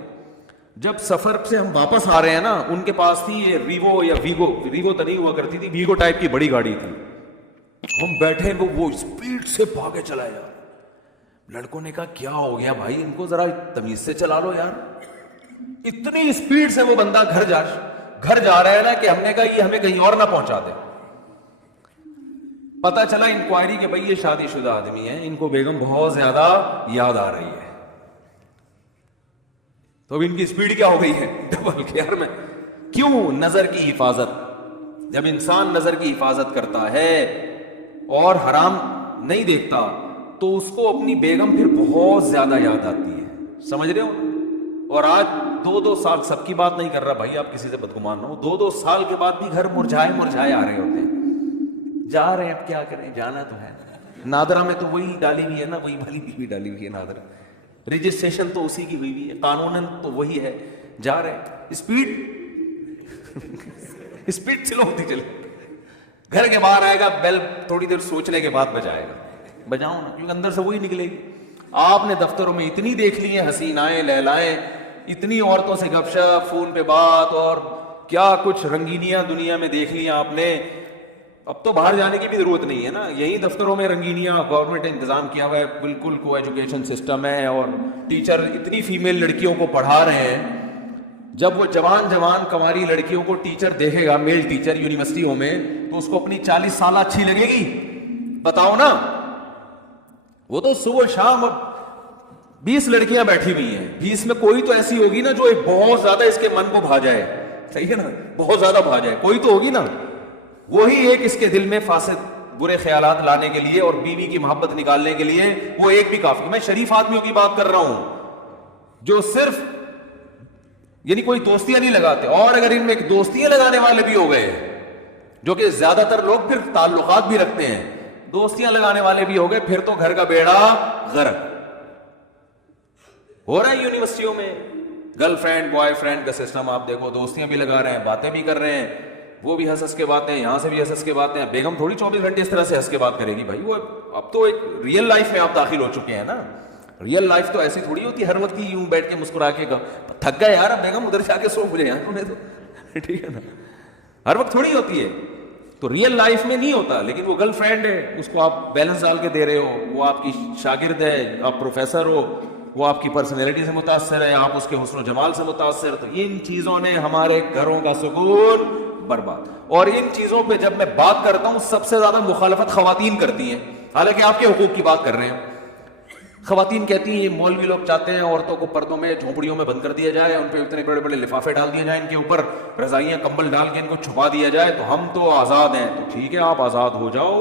جب سفر سے ہم واپس آ رہے ہیں نا, ان کے پاس تھی یہ ریوو یا ویگو تو نہیں ہوا کرتی تھی, ویگو ٹائپ کی بڑی گاڑی تھی. ہم بیٹھے, وہ اسپیڈ سے بھاگے چلا یار. لڑکوں نے کہا کیا ہو گیا بھائی, ان کو ذرا تمیز سے چلا لو یار, اتنی اسپیڈ سے وہ بندہ گھر جا رہا ہے نا کہ ہم نے کہا یہ ہمیں کہیں اور نہ پہنچا دے. پتا چلا انکوائری کہ بھائی یہ شادی شدہ آدمی ہے, ان کو بیگم بہت زیادہ یاد آ رہی ہے. تو اب ان کی اسپیڈ کیا ہو گئی ہے ڈبل. یار میں کیوں, نظر کی حفاظت. جب انسان نظر کی حفاظت کرتا ہے اور حرام نہیں دیکھتا تو اس کو اپنی بیگم پھر بہت زیادہ یاد آتی ہے, سمجھ رہے ہو. اور آج 2-2 سال، سب کی بات نہیں کر رہا بھائی، آپ کسی سے بدگمان نہ ہو، 2-2 سال کے بعد بھی گھر مرجھائے آ رہے ہوتے ہیں، جا رہے ہیں، اب کیا کریں، جانا تو ہے۔ نادرہ میں تو وہی ڈالی ہوئی ہے نا، وہی والی بیوی ڈالی ہوئی ہے نادرہ، رجسٹریشن تو اسی کی ہوئی ہے، قانوناً تو وہی ہے، جا رہے ہیں، اسپیڈ سلو ہوتی چلے، گھر کے باہر آئے گا، بیل تھوڑی دیر سوچنے کے بعد بجائے گا، بجاؤ نا، کیونکہ اندر سے وہی نکلے گی۔ آپ نے دفتروں میں اتنی دیکھ لی ہیں حسینائیں لیلائیں، اتنی عورتوں سے گپ شپ، فون پہ بات، اور کیا کچھ رنگینیاں دنیا میں دیکھ لی آپ نے، اب تو باہر جانے کی بھی ضرورت نہیں ہے نا، یہی دفتروں میں رنگینیاں گورنمنٹ نے انتظام کیا ہوا ہے، بالکل کو ایجوکیشن سسٹم ہے، اور ٹیچر اتنی فیمیل لڑکیوں کو پڑھا رہے ہیں، جب وہ جوان کنواری لڑکیوں کو ٹیچر دیکھے گا، میل ٹیچر یونیورسٹیوں میں، تو اس کو اپنی 40 سالہ اچھی لگے گی؟ بتاؤ نا۔ وہ تو صبح شام 20 لڑکیاں بیٹھی ہوئی ہیں، 20 میں کوئی تو ایسی ہوگی نا جو بہت زیادہ اس کے من کو بھا جائے، صحیح ہے نا، بہت زیادہ بھا جائے، کوئی تو ہوگی نا، وہی ایک اس کے دل میں فاسد برے خیالات لانے کے لیے اور بیوی کی محبت نکالنے کے لیے وہ ایک بھی کافی۔ میں شریف آدمیوں کی بات کر رہا ہوں جو صرف یعنی کوئی دوستیاں نہیں لگاتے، اور اگر ان میں دوستیاں لگانے والے بھی ہو گئے، جو کہ زیادہ تر لوگ پھر تعلقات بھی رکھتے ہیں، دوستیاں لگانے والے بھی ہو گئے، پھر تو گھر کا بیڑا غرق ہو رہا ہے۔ یونیورسٹیوں میں گرل فرینڈ بوائے فرینڈ کا سسٹم آپ دیکھو، دوستیاں بھی لگا رہے ہیں، باتیں بھی کر رہے ہیں، وہ بھی ہنس کے باتیں، یہاں سے بھی ہنس کے باتیں۔ بیگم تھوڑی 24 گھنٹے اس طرح سے ہنس کے بات کرے گی بھائی، وہ اب تو ایک ریئل لائف میں آپ داخل ہو چکے ہیں نا، ریئل لائف تو ایسی تھوڑی ہوتی ہے ہر وقت ہی یوں بیٹھ کے مسکرا کے، تھک گئے یار بیگم ادھر جا کے سو مجھے یہاں انہیں تو، ٹھیک ہے نا، ہر وقت تھوڑی ہوتی ہے، تو ریئل لائف میں نہیں ہوتا۔ لیکن وہ گرل فرینڈ ہے، اس کو آپ بیلنس ڈال کے دے رہے ہو، وہ آپ کی شاگرد ہے، آپ پروفیسر ہو، وہ آپ کی پرسنالٹی سے متاثر ہے، آپ اس کے حسن و جمال سے متاثر، تو ان چیزوں نے ہمارے گھروں کا سکون برباد۔ اور ان چیزوں پہ جب میں بات کرتا ہوں سب سے زیادہ مخالفت خواتین کرتی ہیں، حالانکہ آپ کے حقوق کی بات کر رہے ہیں۔ خواتین کہتی ہیں یہ مولوی لوگ چاہتے ہیں عورتوں کو پردوں میں جھونپڑیوں میں بند کر دیا جائے، ان پہ اتنے بڑے بڑے لفافے ڈال دیے جائیں، ان کے اوپر رضائیاں کمبل ڈال کے ان کو چھپا دیا جائے، تو ہم تو آزاد ہیں۔ تو ٹھیک ہے آپ آزاد ہو جاؤ،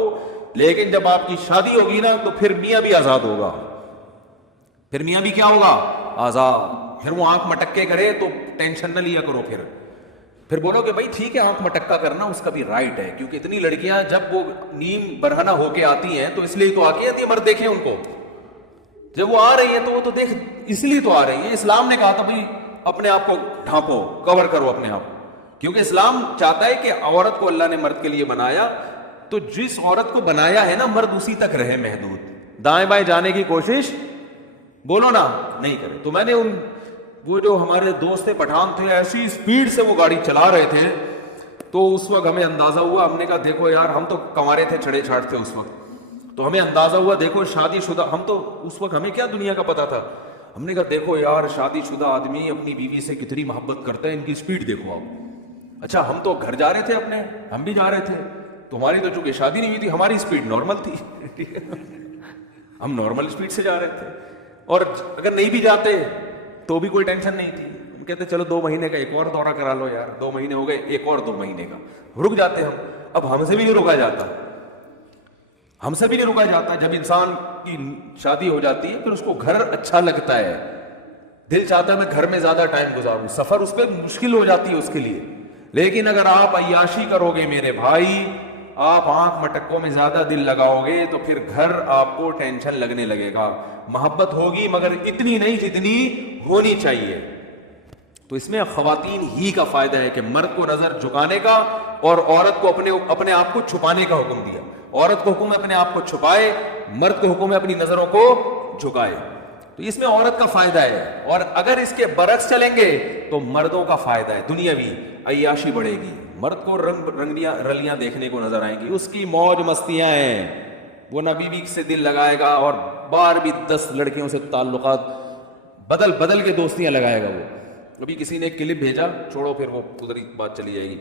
لیکن جب آپ کی شادی ہوگی نا تو پھر میاں بھی آزاد ہوگا، پھر میاں بھی کیا ہوگا؟ آزاد۔ پھر وہ آنکھ مٹکے کرے تو ٹینشن نہ لیا کرو، پھر بولو کہ بھائی ٹھیک ہے آنکھ مٹکا کرنا اس کا بھی رائٹ ہے، کیونکہ اتنی لڑکیاں جب وہ نیم برہنہ ہو کے آتی ہیں تو اس لیے تو آ کے آتی ہیں، مرد دیکھیں ان کو، جب وہ آ رہی ہیں تو وہ تو دیکھ اس لیے تو آ رہی ہے۔ اسلام نے کہا تھا بھائی اپنے آپ کو ڈھانپو، کور کرو اپنے آپ کو، کیونکہ اسلام چاہتا ہے کہ عورت کو اللہ نے مرد کے لیے بنایا، تو جس عورت کو بنایا ہے نا مرد اسی تک رہے محدود، دائیں بائیں جانے کی کوشش بولو نا نہیں کرے۔ تو میں نے وہ جو ہمارے دوست پٹھان تھے ایسی اسپیڈ سے وہ گاڑی چلا رہے تھے، تو اس وقت ہمیں اندازہ ہوا، ہم نے کہا دیکھو یار ہم تو کنوارے تھے، چھڑے چھاٹ تھے اس وقت، تو ہمیں اندازہ ہوا دیکھو شادی شدہ، ہم تو اس وقت ہمیں کیا دنیا کا پتا تھا، ہم نے کہا دیکھو یار شادی شدہ آدمی اپنی بیوی سے کتنی محبت کرتا ہے، ان کی اسپیڈ دیکھو آپ۔ اچھا ہم تو گھر جا رہے تھے اپنے، ہم بھی جا رہے تھے، تمہاری تو چونکہ شادی نہیں ہوئی تھی، ہماری اسپیڈ نارمل تھی، ہم نارمل اسپیڈ سے جا رہے تھے، اور اگر نہیں بھی جاتے تو بھی کوئی ٹینشن نہیں تھی، ہم کہتے چلو 2 مہینے کا ایک اور دورہ کرا لو یار، 2 مہینے ہو گئے، ایک اور 2 مہینے کا رک جاتے ہم۔ اب ہم سے بھی نہیں رکا جاتا، ہم سے بھی نہیں رکا جاتا۔ جب انسان کی شادی ہو جاتی ہے پھر اس کو گھر اچھا لگتا ہے، دل چاہتا ہے میں گھر میں زیادہ ٹائم گزاروں، سفر اس پہ مشکل ہو جاتی ہے اس کے لیے۔ لیکن اگر آپ عیاشی کرو گے میرے بھائی، آپ آنکھ مٹکوں میں زیادہ دل لگاؤ گے تو پھر گھر آپ کو ٹینشن لگنے لگے گا۔ محبت ہوگی مگر اتنی نہیں جتنی ہونی چاہیے۔ تو اس میں خواتین ہی کا فائدہ ہے کہ مرد کو نظر جھکانے کا اور عورت کو اپنے آپ کو چھپانے کا حکم دیا۔ عورت کو حکم ہے اپنے آپ کو چھپائے، مرد کو حکم ہے اپنی نظروں کو جھکائے۔ تو اس میں عورت کا فائدہ ہے، اور اگر اس کے برعکس چلیں گے تو مردوں کا فائدہ ہے، دنیاوی عیاشی بڑھے گی، مرد کو رنگیاں رلیاں دیکھنے کو نظر آئیں گی، اس کی موج مستیاں ہیں، وہ نہ بیوی سے دل لگائے گا، اور بار بھی 10 لڑکیوں سے تعلقات بدل بدل کے دوستیاں لگائے گا۔ وہ ابھی کسی نے ایک کلپ بھیجا، چھوڑو پھر وہ ادھر ہی بات چلی جائے گی۔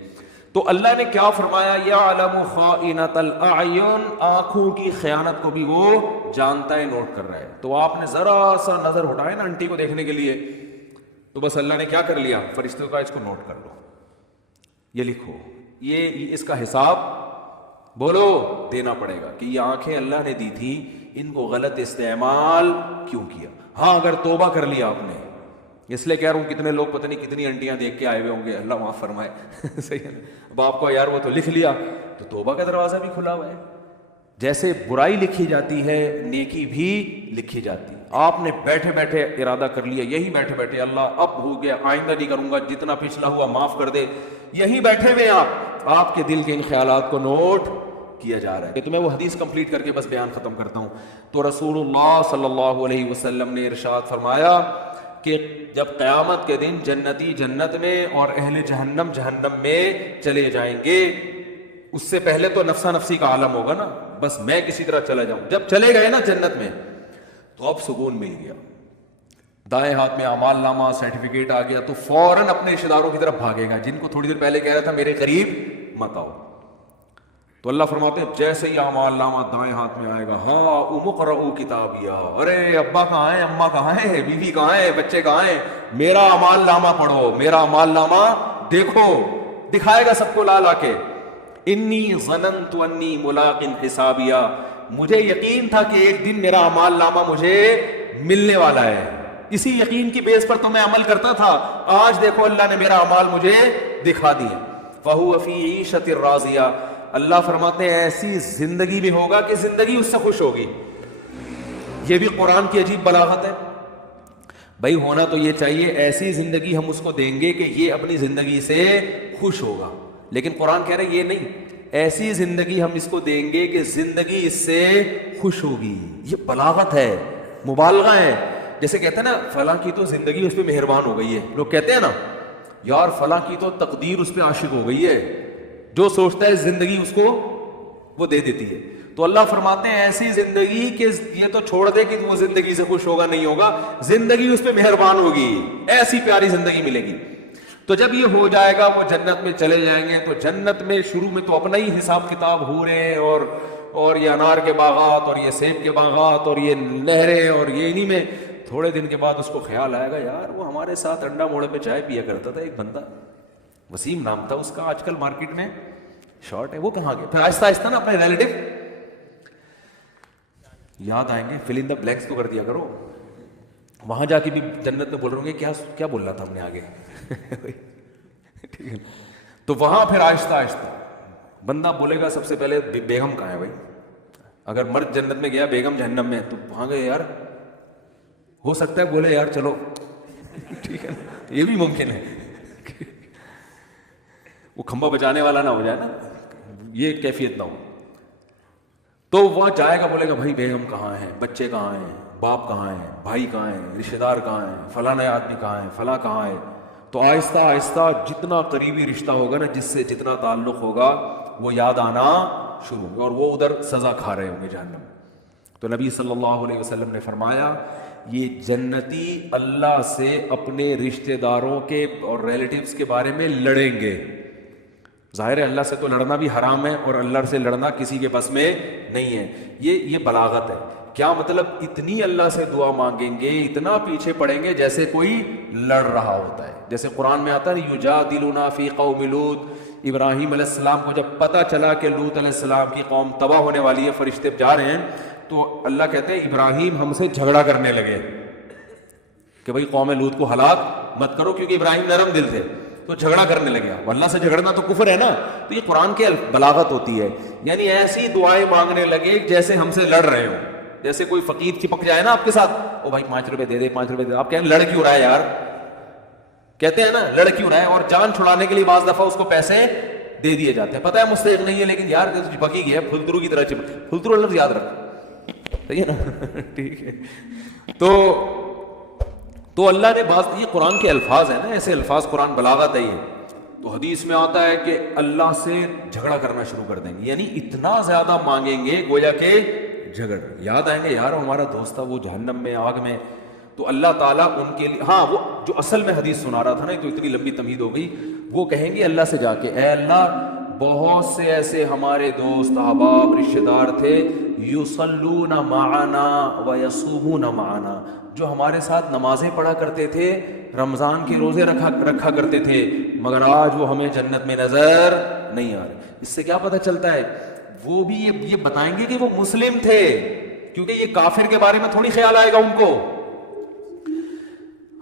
تو اللہ نے کیا فرمایا، یعلم خائنۃ الاعین، آنکھوں کی خیانت کو بھی وہ جانتا ہے، نوٹ کر رہا ہے۔ تو آپ نے ذرا سا نظر ہٹائے نا انٹی کو دیکھنے کے لیے، تو بس اللہ نے کیا کر لیا، فرشتوں کا اس کو نوٹ کر لو، یہ لکھو، یہ اس کا حساب بولو دینا پڑے گا کہ یہ آنکھیں اللہ نے دی تھی، ان کو غلط استعمال کیوں کیا۔ ہاں اگر توبہ کر لیا آپ نے، اس لیے کہہ رہا ہوں کتنے لوگ پتہ نہیں کتنی انٹیاں دیکھ کے آئے ہوئے ہوں گے، اللہ معاف فرمائے صحیح ہے نا؟ اب آپ کو یار وہ تو لکھ لیا تو توبہ کا دروازہ بھی کھلا ہوا ہے. جیسے برائی لکھی جاتی ہے نیکی بھی لکھی جاتی ہے. آپ نے بیٹھے بیٹھے ارادہ کر لیا، یہی بیٹھے بیٹھے اللہ اب ہو گیا آئندہ نہیں کروں گا، جتنا پچھلا ہوا معاف کر دے، یہی بیٹھے ہوئے آپ کے دل کے ان خیالات کو نوٹ کیا جا رہا ہے. تو میں وہ حدیث کمپلیٹ کر کے بس بیان ختم کرتا ہوں. تو رسول اللہ صلی اللہ علیہ وسلم نے ارشاد فرمایا کہ جب قیامت کے دن جنتی جنت میں اور اہل جہنم جہنم میں چلے جائیں گے، اس سے پہلے تو نفسا نفسی کا عالم ہوگا نا، بس میں کسی طرح چلا جاؤں. جب چلے گئے نا جنت میں تو اب سکون مل گیا، دائیں ہاتھ میں اعمال نامہ سرٹیفکیٹ آ گیا تو فوراً اپنے رشتے داروں کی طرف بھاگے گا جن کو تھوڑی دیر پہلے کہہ رہا تھا میرے قریب مت آؤ. تو اللہ فرماتے ہیں جیسے ہی اعمال نامہ دائیں ہاتھ میں آئے گا، ہاں اقرؤوا کتابیا، ارے ابا کہاں ہیں، اماں کہاں ہیں، بیوی کہاں ہے، بچے کہاں ہیں، میرا اعمال نامہ پڑھو، میرا اعمال نامہ دیکھو. دکھائے گا سب کو لا لا کے، انی ظننت انی ملاق حسابیا، مجھے یقین تھا کہ ایک دن میرا اعمال نامہ مجھے ملنے والا ہے، اسی یقین کی بیس پر تو میں عمل کرتا تھا، آج دیکھو اللہ نے میرا اعمال مجھے دکھا دیا. فہو فی عیشۃ راضیہ، اللہ فرماتے ہیں ایسی زندگی میں ہوگا کہ زندگی اس سے خوش ہوگی. یہ بھی قرآن کی عجیب بلاغت ہے. بھائی ہونا تو یہ چاہیے ایسی زندگی ہم اس کو دیں گے کہ یہ اپنی زندگی سے خوش ہوگا، لیکن قرآن کہہ رہے یہ نہیں، ایسی زندگی ہم اس کو دیں گے کہ زندگی اس سے خوش ہوگی. یہ بلاغت ہے، مبالغہ ہے. جیسے کہتے ہیں نا فلاں کی تو زندگی اس پہ مہربان ہو گئی ہے، لوگ کہتے ہیں نا یار فلاں کی تو تقدیر اس پہ عاشق ہو گئی ہے، جو سوچتا ہے زندگی اس کو وہ دے دیتی ہے. تو اللہ فرماتے ہیں ایسی زندگی کہ یہ تو چھوڑ دے کہ وہ زندگی سے خوش ہوگا نہیں ہوگا، زندگی اس پہ مہربان ہوگی، ایسی پیاری زندگی ملے گی. تو جب یہ ہو جائے گا وہ جنت میں چلے جائیں گے. تو جنت میں شروع میں تو اپنا ہی حساب کتاب ہو رہے ہیں اور یہ انار کے باغات اور یہ سیب کے باغات اور یہ نہریں اور یہ انہی میں. تھوڑے دن کے بعد اس کو خیال آئے گا یار وہ ہمارے ساتھ انڈا موڑے میں چائے پیا کرتا تھا ایک بندہ، وسیم نام تھا اس کا، آج کل مارکیٹ میں شارٹ ہے، وہ کہاں گیا. پھر آہستہ آہستہ نا اپنے ریلیٹو یاد آئیں گے. فل ان دا بلینکس تو کر دیا کرو. وہاں جا کے بھی جنت میں بول رہے ہوں گے کیا بول رہا تھا ہم نے آگے ٹھیک ہے. تو وہاں پھر آہستہ آہستہ بندہ بولے گا سب سے پہلے بیگم کہاں ہے بھائی. اگر مرد جنت میں گیا بیگم جہنم میں تو وہاں گئے یار ہو سکتا ہے بولے یار چلو ٹھیک ہے نا، یہ بھی ممکن ہے وہ کھمبا بجانے والا نہ ہو جائے نا، یہ کیفیت نہ ہو. تو وہاں جائے گا بولے گا بھائی بیگم کہاں ہے، بچے کہاں ہیں، باپ کہاں ہے، بھائی کہاں ہیں، رشتہ دار کہاں ہیں، فلاں آدمی کہاں ہے، فلاں کہاں ہے. تو آہستہ آہستہ جتنا قریبی رشتہ ہوگا نا، جس سے جتنا تعلق ہوگا وہ یاد آنا شروع ہوگا اور وہ ادھر سزا کھا رہے ہوں گے جہنم. تو نبی صلی اللہ علیہ وسلم نے فرمایا یہ جنتی اللہ سے اپنے رشتہ داروں کے اور ریلیٹیوز کے بارے میں لڑیں گے. ظاہر ہے اللہ سے تو لڑنا بھی حرام ہے اور اللہ سے لڑنا کسی کے بس میں نہیں ہے. یہ بلاغت ہے. کیا مطلب اتنی اللہ سے دعا مانگیں گے، اتنا پیچھے پڑیں گے جیسے کوئی لڑ رہا ہوتا ہے. جیسے قرآن میں آتا ہے یجادلونا فی قوم لوط، ابراہیم علیہ السلام کو جب پتہ چلا کہ لوط علیہ السلام کی قوم تباہ ہونے والی ہے، فرشتے جا رہے ہیں، تو اللہ کہتے ہیں ابراہیم ہم سے جھگڑا کرنے لگے کہ بھئی قوم لوط کو ہلاک مت کرو، کیونکہ ابراہیم نرم دل تھے تو جھگڑا کرنے لگے. اللہ سے جھگڑنا تو کفر ہے نا. تو یہ قرآن کی بلاغت ہوتی ہے، یعنی ایسی دعائیں مانگنے لگے جیسے ہم سے لڑ رہے ہوں. جیسے کوئی فقیر چپک جائے نا آپ کے ساتھ، او بھائی 5 روپے دے دے، 5 روپے دے دے، آپ کہیں لڑ کیوں رہا ہے یار، کہتے ہیں نا لڑ کیوں رہا ہے. اور جان چھڑانے کے لیے بعض دفعہ اس کو پیسے دے دیے جاتے ہیں، پتہ ہے مستحق نہیں ہے لیکن یار چپک ہی گیا، پھلترو کی طرح چپک. پھلترو لفظ یاد رکھ، صحیح ہے نا ٹھیک ہے. تو اللہ نے یہ قرآن کے الفاظ ہیں نا، ایسے الفاظ قرآن بلاغت ہے. یہ تو حدیث میں آتا ہے کہ اللہ سے جھگڑا کرنا شروع کر دیں گے، یعنی اتنا زیادہ مانگیں گے گویا کہ جھگڑ. یاد آئیں گے یار ہمارا دوست تھا وہ جہنم میں آگ میں، تو اللہ تعالیٰ ان کے لیے، ہاں وہ جو اصل میں حدیث سنا رہا تھا نا، تو اتنی لمبی تمہید ہو گئی، وہ کہیں گے اللہ سے جا کے اے اللہ بہت سے ایسے ہمارے دوست احباب رشتہ دار تھے یصلون معنا ویصومون معنا، جو ہمارے ساتھ نمازیں پڑھا کرتے تھے، رمضان کے روزے رکھا کرتے تھے، مگر آج وہ ہمیں جنت میں نظر نہیں آ رہے. اس سے کیا پتہ چلتا ہے وہ بھی یہ بتائیں گے کہ وہ مسلم تھے، کیونکہ یہ کافر کے بارے میں تھوڑی خیال آئے گا ان کو.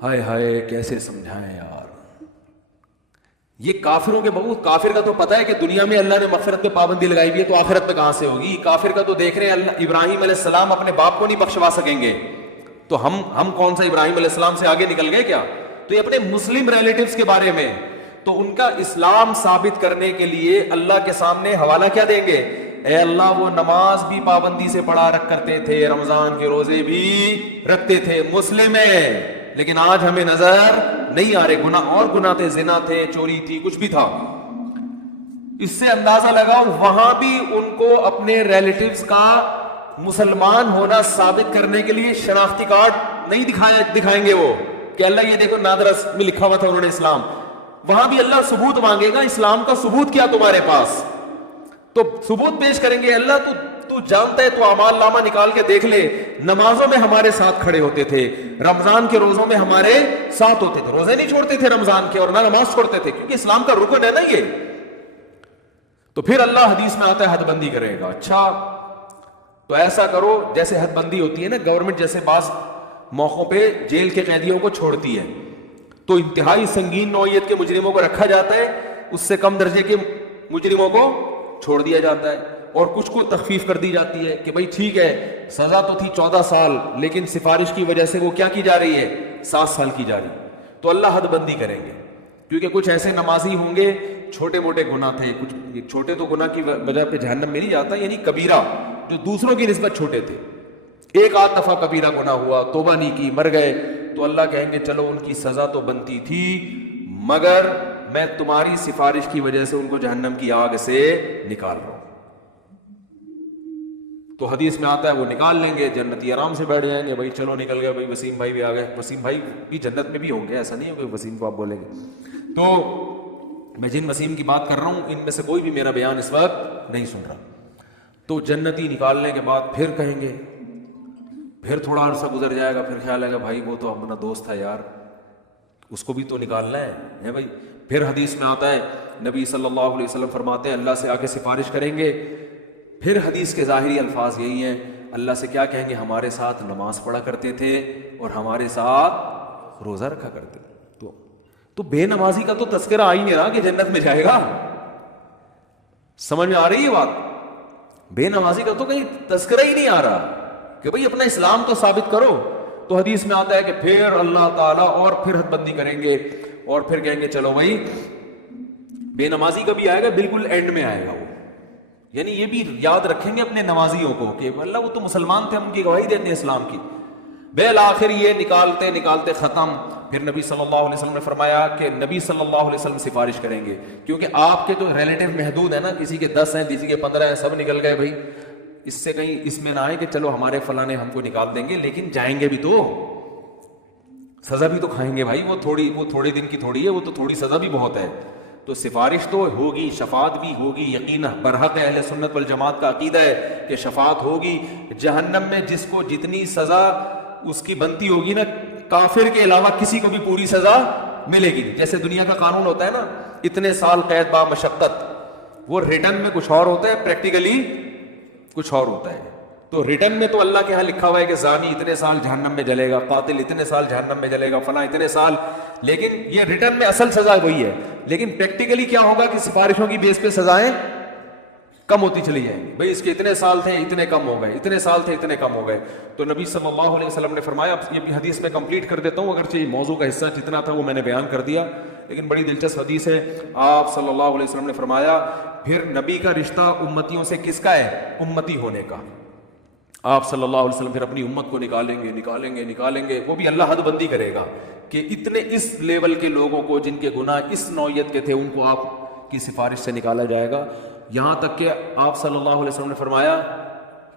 ہائے ہائے کیسے سمجھائیں یار. یہ کافروں کے بہت کافر کا تو پتہ ہے کہ دنیا میں اللہ نے مغفرت پہ پابندی لگائی ہوئی ہے، تو آخرت میں کہاں سے ہوگی؟ کافر کا تو دیکھ رہے ہیں اللہ ابراہیم علیہ السلام اپنے باپ کو نہیں بخشوا سکیں گے، تو ہم کون سا ابراہیم علیہ السلام سے آگے نکل گئے کیا؟ تو یہ اپنے مسلم ریلیٹیوز کے بارے میں، تو ان کا اسلام ثابت کرنے کے لیے اللہ کے سامنے حوالہ کیا دیں گے؟ اے اللہ وہ نماز بھی پابندی سے پڑھا رکھ کرتے تھے، رمضان کے روزے بھی رکھتے تھے، مسلم ہیں، لیکن آج ہمیں نظر نہیں آ رہے، گناہ اور گناہ تھے، زنا تھے، چوری تھی، کچھ بھی تھا. اس سے اندازہ لگاؤ وہاں بھی ان کو اپنے ریلیٹیوز کا مسلمان ہونا ثابت کرنے کے لیے شناختی کارڈ نہیں دکھائیں گے وہ کہ اللہ یہ دیکھو نادرس میں لکھا ہوا تھا انہوں نے اسلام. وہاں بھی اللہ ثبوت مانگے گا، اسلام کا ثبوت کیا تمہارے پاس؟ تو ثبوت پیش کریں گے، اللہ تو جانتا ہے، تو اعمال نامہ نکال کے دیکھ لے، نمازوں میں ہمارے ساتھ کھڑے ہوتے تھے، رمضان کے روزوں میں ہمارے ساتھ ہوتے تھے، روزے نہیں چھوڑتے تھے رمضان کے، اور نہ نماز چھوڑتے تھے، کیونکہ اسلام کا رکن ہے نا یہ. تو پھر اللہ حدیث میں آتا ہے حد بندی کرے گا. اچھا تو ایسا کرو جیسے حد بندی ہوتی ہے نا، گورنمنٹ جیسے بعض موقعوں پہ جیل کے قیدیوں کو چھوڑتی ہے، تو انتہائی سنگین نوعیت کے مجرموں کو رکھا جاتا ہے، اس سے کم درجے کے مجرموں کو چھوڑ دیا جاتا ہے، اور کچھ کو تخفیف کر دی جاتی ہے کہ بھئی ٹھیک ہے سزا تو تھی 14 سال، لیکن سفارش کی وجہ سے وہ کیا کی جا رہی ہے؟ 7 سال کی جا رہی ہے. تو اللہ حد بندی کریں گے، کیونکہ کچھ ایسے نمازی ہوں گے چھوٹے موٹے گناہ تھے، کچھ چھوٹے تو گناہ کی وجہ پہ جہنم میں نہیں جاتا، یعنی کبیرہ جو دوسروں کی نسبت چھوٹے تھے، ایک آدھ دفعہ کبیرہ گناہ ہوا، توبہ نہیں کی، مر گئے، تو اللہ کہیں گے چلو ان کی سزا تو بنتی تھی، مگر میں تمہاری سفارش کی وجہ سے ان کو جہنم کی آگ سے نکال رہا ہوں. تو حدیث میں آتا ہے وہ نکال لیں گے، جنتی آرام سے بیٹھ جائیں گے، بھائی چلو نکل گئے، بھائی وسیم بھائی بھی آ گئے. وسیم بھائی بھی جنت میں بھی ہوں گے، ایسا نہیں ہے کہ وسیم کو آپ بولیں گے. تو میں جن وسیم کی بات کر رہا ہوں ان میں سے کوئی بھی میرا بیان اس وقت نہیں سن رہا. تو جنتی نکالنے کے بعد پھر کہیں گے، پھر تھوڑا عرصہ گزر جائے گا، پھر خیال آئے گا بھائی وہ تو اپنا دوست تھا یار، اس کو بھی تو نکالنا ہے بھائی. پھر حدیث میں آتا ہے نبی صلی اللہ علیہ وسلم فرماتے ہیں اللہ سے آ کے سفارش کریں گے. پھر حدیث کے ظاہری الفاظ یہی ہیں، اللہ سے کیا کہیں گے؟ ہمارے ساتھ نماز پڑھا کرتے تھے اور ہمارے ساتھ روزہ رکھا کرتے تھے. تو بے نمازی کا تو تذکرہ آ ہی نہیں رہا کہ جنت میں جائے گا. سمجھ میں آ رہی ہے بات؟ بے نمازی کا تو کہیں تذکرہ ہی نہیں آ رہا کہ بھئی اپنا اسلام تو ثابت کرو. تو حدیث میں آتا ہے کہ پھر اللہ تعالیٰ اور پھر حد بندی کریں گے، اور پھر کہیں گے چلو بھائی بے نمازی کا بھی آئے گا، بالکل اینڈ میں آئے گا وہ. یعنی یہ بھی یاد رکھیں گے اپنے نمازیوں کو کہ اللہ وہ تو مسلمان تھے، ہم ان کی گواہی دیتے ہیں اسلام کی. بالآخر یہ نکالتے نکالتے ختم. پھر نبی صلی اللہ علیہ وسلم نے فرمایا کہ نبی صلی اللہ علیہ وسلم سفارش کریں گے، کیونکہ آپ کے تو ریلیٹیو محدود ہیں نا، کسی کے 10 ہیں، کسی کے 15 ہیں، سب نکل گئے بھائی. اس سے کہیں اس میں نہ آئے کہ چلو ہمارے فلاں نے ہم کو نکال دیں گے، لیکن جائیں گے بھی تو سزا بھی تو کھائیں گے بھائی. وہ تھوڑے دن کی تھوڑی ہے، وہ تو تھوڑی سزا بھی بہت ہے. تو سفارش تو ہوگی، شفاعت بھی ہوگی، یقینا برحق اہل سنت والجماعت کا عقیدہ ہے کہ شفاعت ہوگی. جہنم میں جس کو جتنی سزا اس کی بنتی ہوگی نا، کافر کے علاوہ کسی کو بھی پوری سزا ملے گی. جیسے دنیا کا قانون ہوتا ہے نا، اتنے سال قید با مشقت، وہ ریٹرن میں کچھ اور ہوتا ہے، پریکٹیکلی کچھ اور ہوتا ہے. تو ریٹرن میں تو اللہ کے ہاں لکھا ہوا ہے کہ زانی اتنے سال جہنم میں جلے گا، قاتل اتنے سال جہنم میں جلے گا، فلاں اتنے سال، لیکن یہ ریٹرن میں اصل سزا وہی ہے. لیکن پریکٹیکلی کیا ہوگا کہ سفارشوں کی بیس پہ سزائیں کم ہوتی چلی جائیں گی. بھئی اس کے اتنے سال تھے اتنے کم ہو گئے، اتنے سال تھے اتنے کم ہو گئے. تو نبی صلی اللہ علیہ وسلم نے فرمایا، یہ بھی حدیث میں کمپلیٹ کر دیتا ہوں، اگرچہ یہ موضوع کا حصہ جتنا تھا وہ میں نے بیان کر دیا، لیکن بڑی دلچسپ حدیث ہے. آپ صلی اللہ علیہ وسلم نے فرمایا پھر نبی کا رشتہ امتیوں سے کس کا ہے؟ امتی ہونے کا. آپ صلی اللہ علیہ وسلم پھر اپنی امت کو نکالیں گے. وہ بھی اللہ حد بندی کرے گا کہ اتنے اس لیول کے لوگوں کو جن کے گناہ اس نوعیت کے تھے ان کو آپ کی سفارش سے نکالا جائے گا. یہاں تک کہ آپ صلی اللہ علیہ وسلم نے فرمایا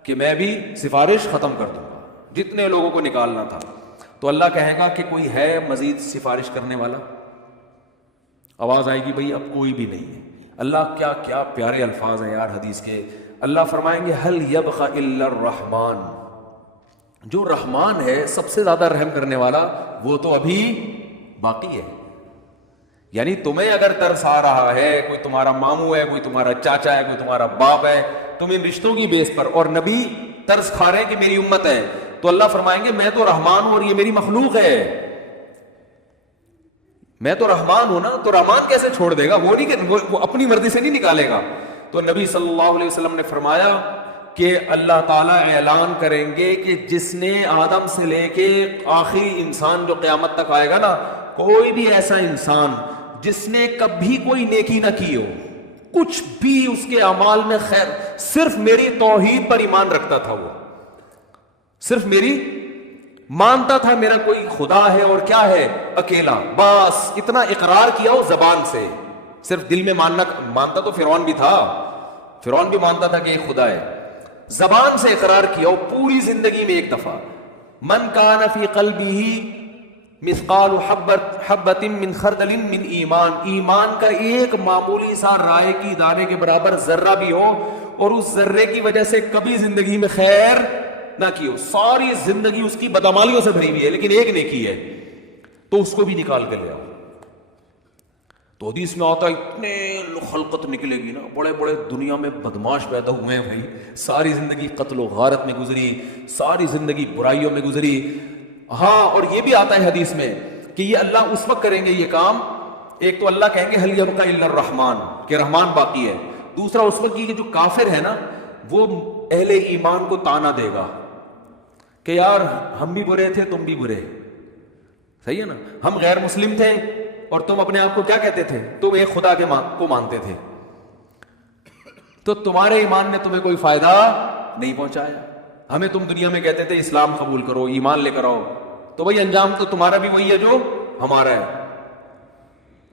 کہ میں بھی سفارش ختم کر دوں گا جتنے لوگوں کو نکالنا تھا. تو اللہ کہے گا کہ کوئی ہے مزید سفارش کرنے والا؟ آواز آئے گی بھئی اب کوئی بھی نہیں ہے. اللہ کیا کیا پیارے الفاظ ہیں یار حدیث کے. اللہ فرمائیں گے هل يبقى الا الرحمن، جو رحمان ہے سب سے زیادہ رحم کرنے والا وہ تو ابھی باقی ہے. یعنی تمہیں اگر ترس آ رہا ہے، کوئی تمہارا ماموں ہے، کوئی تمہارا چاچا ہے، کوئی تمہارا باپ ہے، تم ان رشتوں کی بیس پر، اور نبی ترس کھا رہے ہیں کہ میری امت ہے، تو اللہ فرمائیں گے میں تو رحمان ہوں اور یہ میری مخلوق ہے. میں تو رحمان ہوں نا, تو رحمان کیسے چھوڑ دے گا؟ وہ نہیں کہ وہ اپنی مرضی سے نہیں نکالے گا. تو نبی صلی اللہ علیہ وسلم نے فرمایا کہ اللہ تعالیٰ اعلان کریں گے کہ جس نے آدم سے لے کے آخری انسان جو قیامت تک آئے گا نا, کوئی بھی ایسا انسان جس نے کبھی کوئی نیکی نہ کی ہو, کچھ بھی اس کے اعمال میں خیر, صرف میری توحید پر ایمان رکھتا تھا, وہ صرف میری مانتا تھا میرا کوئی خدا ہے اور کیا ہے اکیلا, بس اتنا اقرار کیا ہو زبان سے, صرف دل میں مانتا تو فرعون بھی تھا, فرعون بھی مانتا تھا کہ ایک خدا ہے, زبان سے اقرار کیا ہو پوری زندگی میں ایک دفعہ. من کان فی قلبہ مثقال حبۃ من خردل من ایمان, ایمان کا ایک معمولی سا رائے کی دانے کے برابر ذرہ بھی ہو اور اس ذرے کی وجہ سے کبھی زندگی میں خیر نہ کی ہو, ساری زندگی اس کی بدعمالیوں سے بھری ہوئی ہے لیکن ایک نیکی ہے, تو اس کو بھی نکال کے لے آؤ. تو حدیث میں آتا ہے اتنے خلقت نکلے گی نا, بڑے بڑے دنیا میں بدماش پیدا ہوئے ہیں بھائی, ساری زندگی قتل و غارت میں گزری, ساری زندگی برائیوں میں گزری. ہاں, اور یہ بھی آتا ہے حدیث میں کہ یہ اللہ اس وقت کریں گے یہ کام, ایک تو اللہ کہیں گے حل یبقی الا الرحمن, کہ رحمان باقی ہے. دوسرا اس وقت یہ جو کافر ہے نا وہ اہل ایمان کو تانا دے گا کہ یار ہم بھی برے تھے تم بھی برے, صحیح ہے نا, ہم غیر مسلم تھے اور تم اپنے آپ کو کیا کہتے تھے, تم ایک خدا کے کو مانتے تھے, تو تمہارے ایمان نے تمہیں کوئی فائدہ نہیں پہنچایا. ہمیں تم دنیا میں کہتے تھے اسلام قبول کرو, ایمان لے کر آؤ, تو بھائی انجام تو تمہارا بھی وہی ہے جو ہمارا ہے.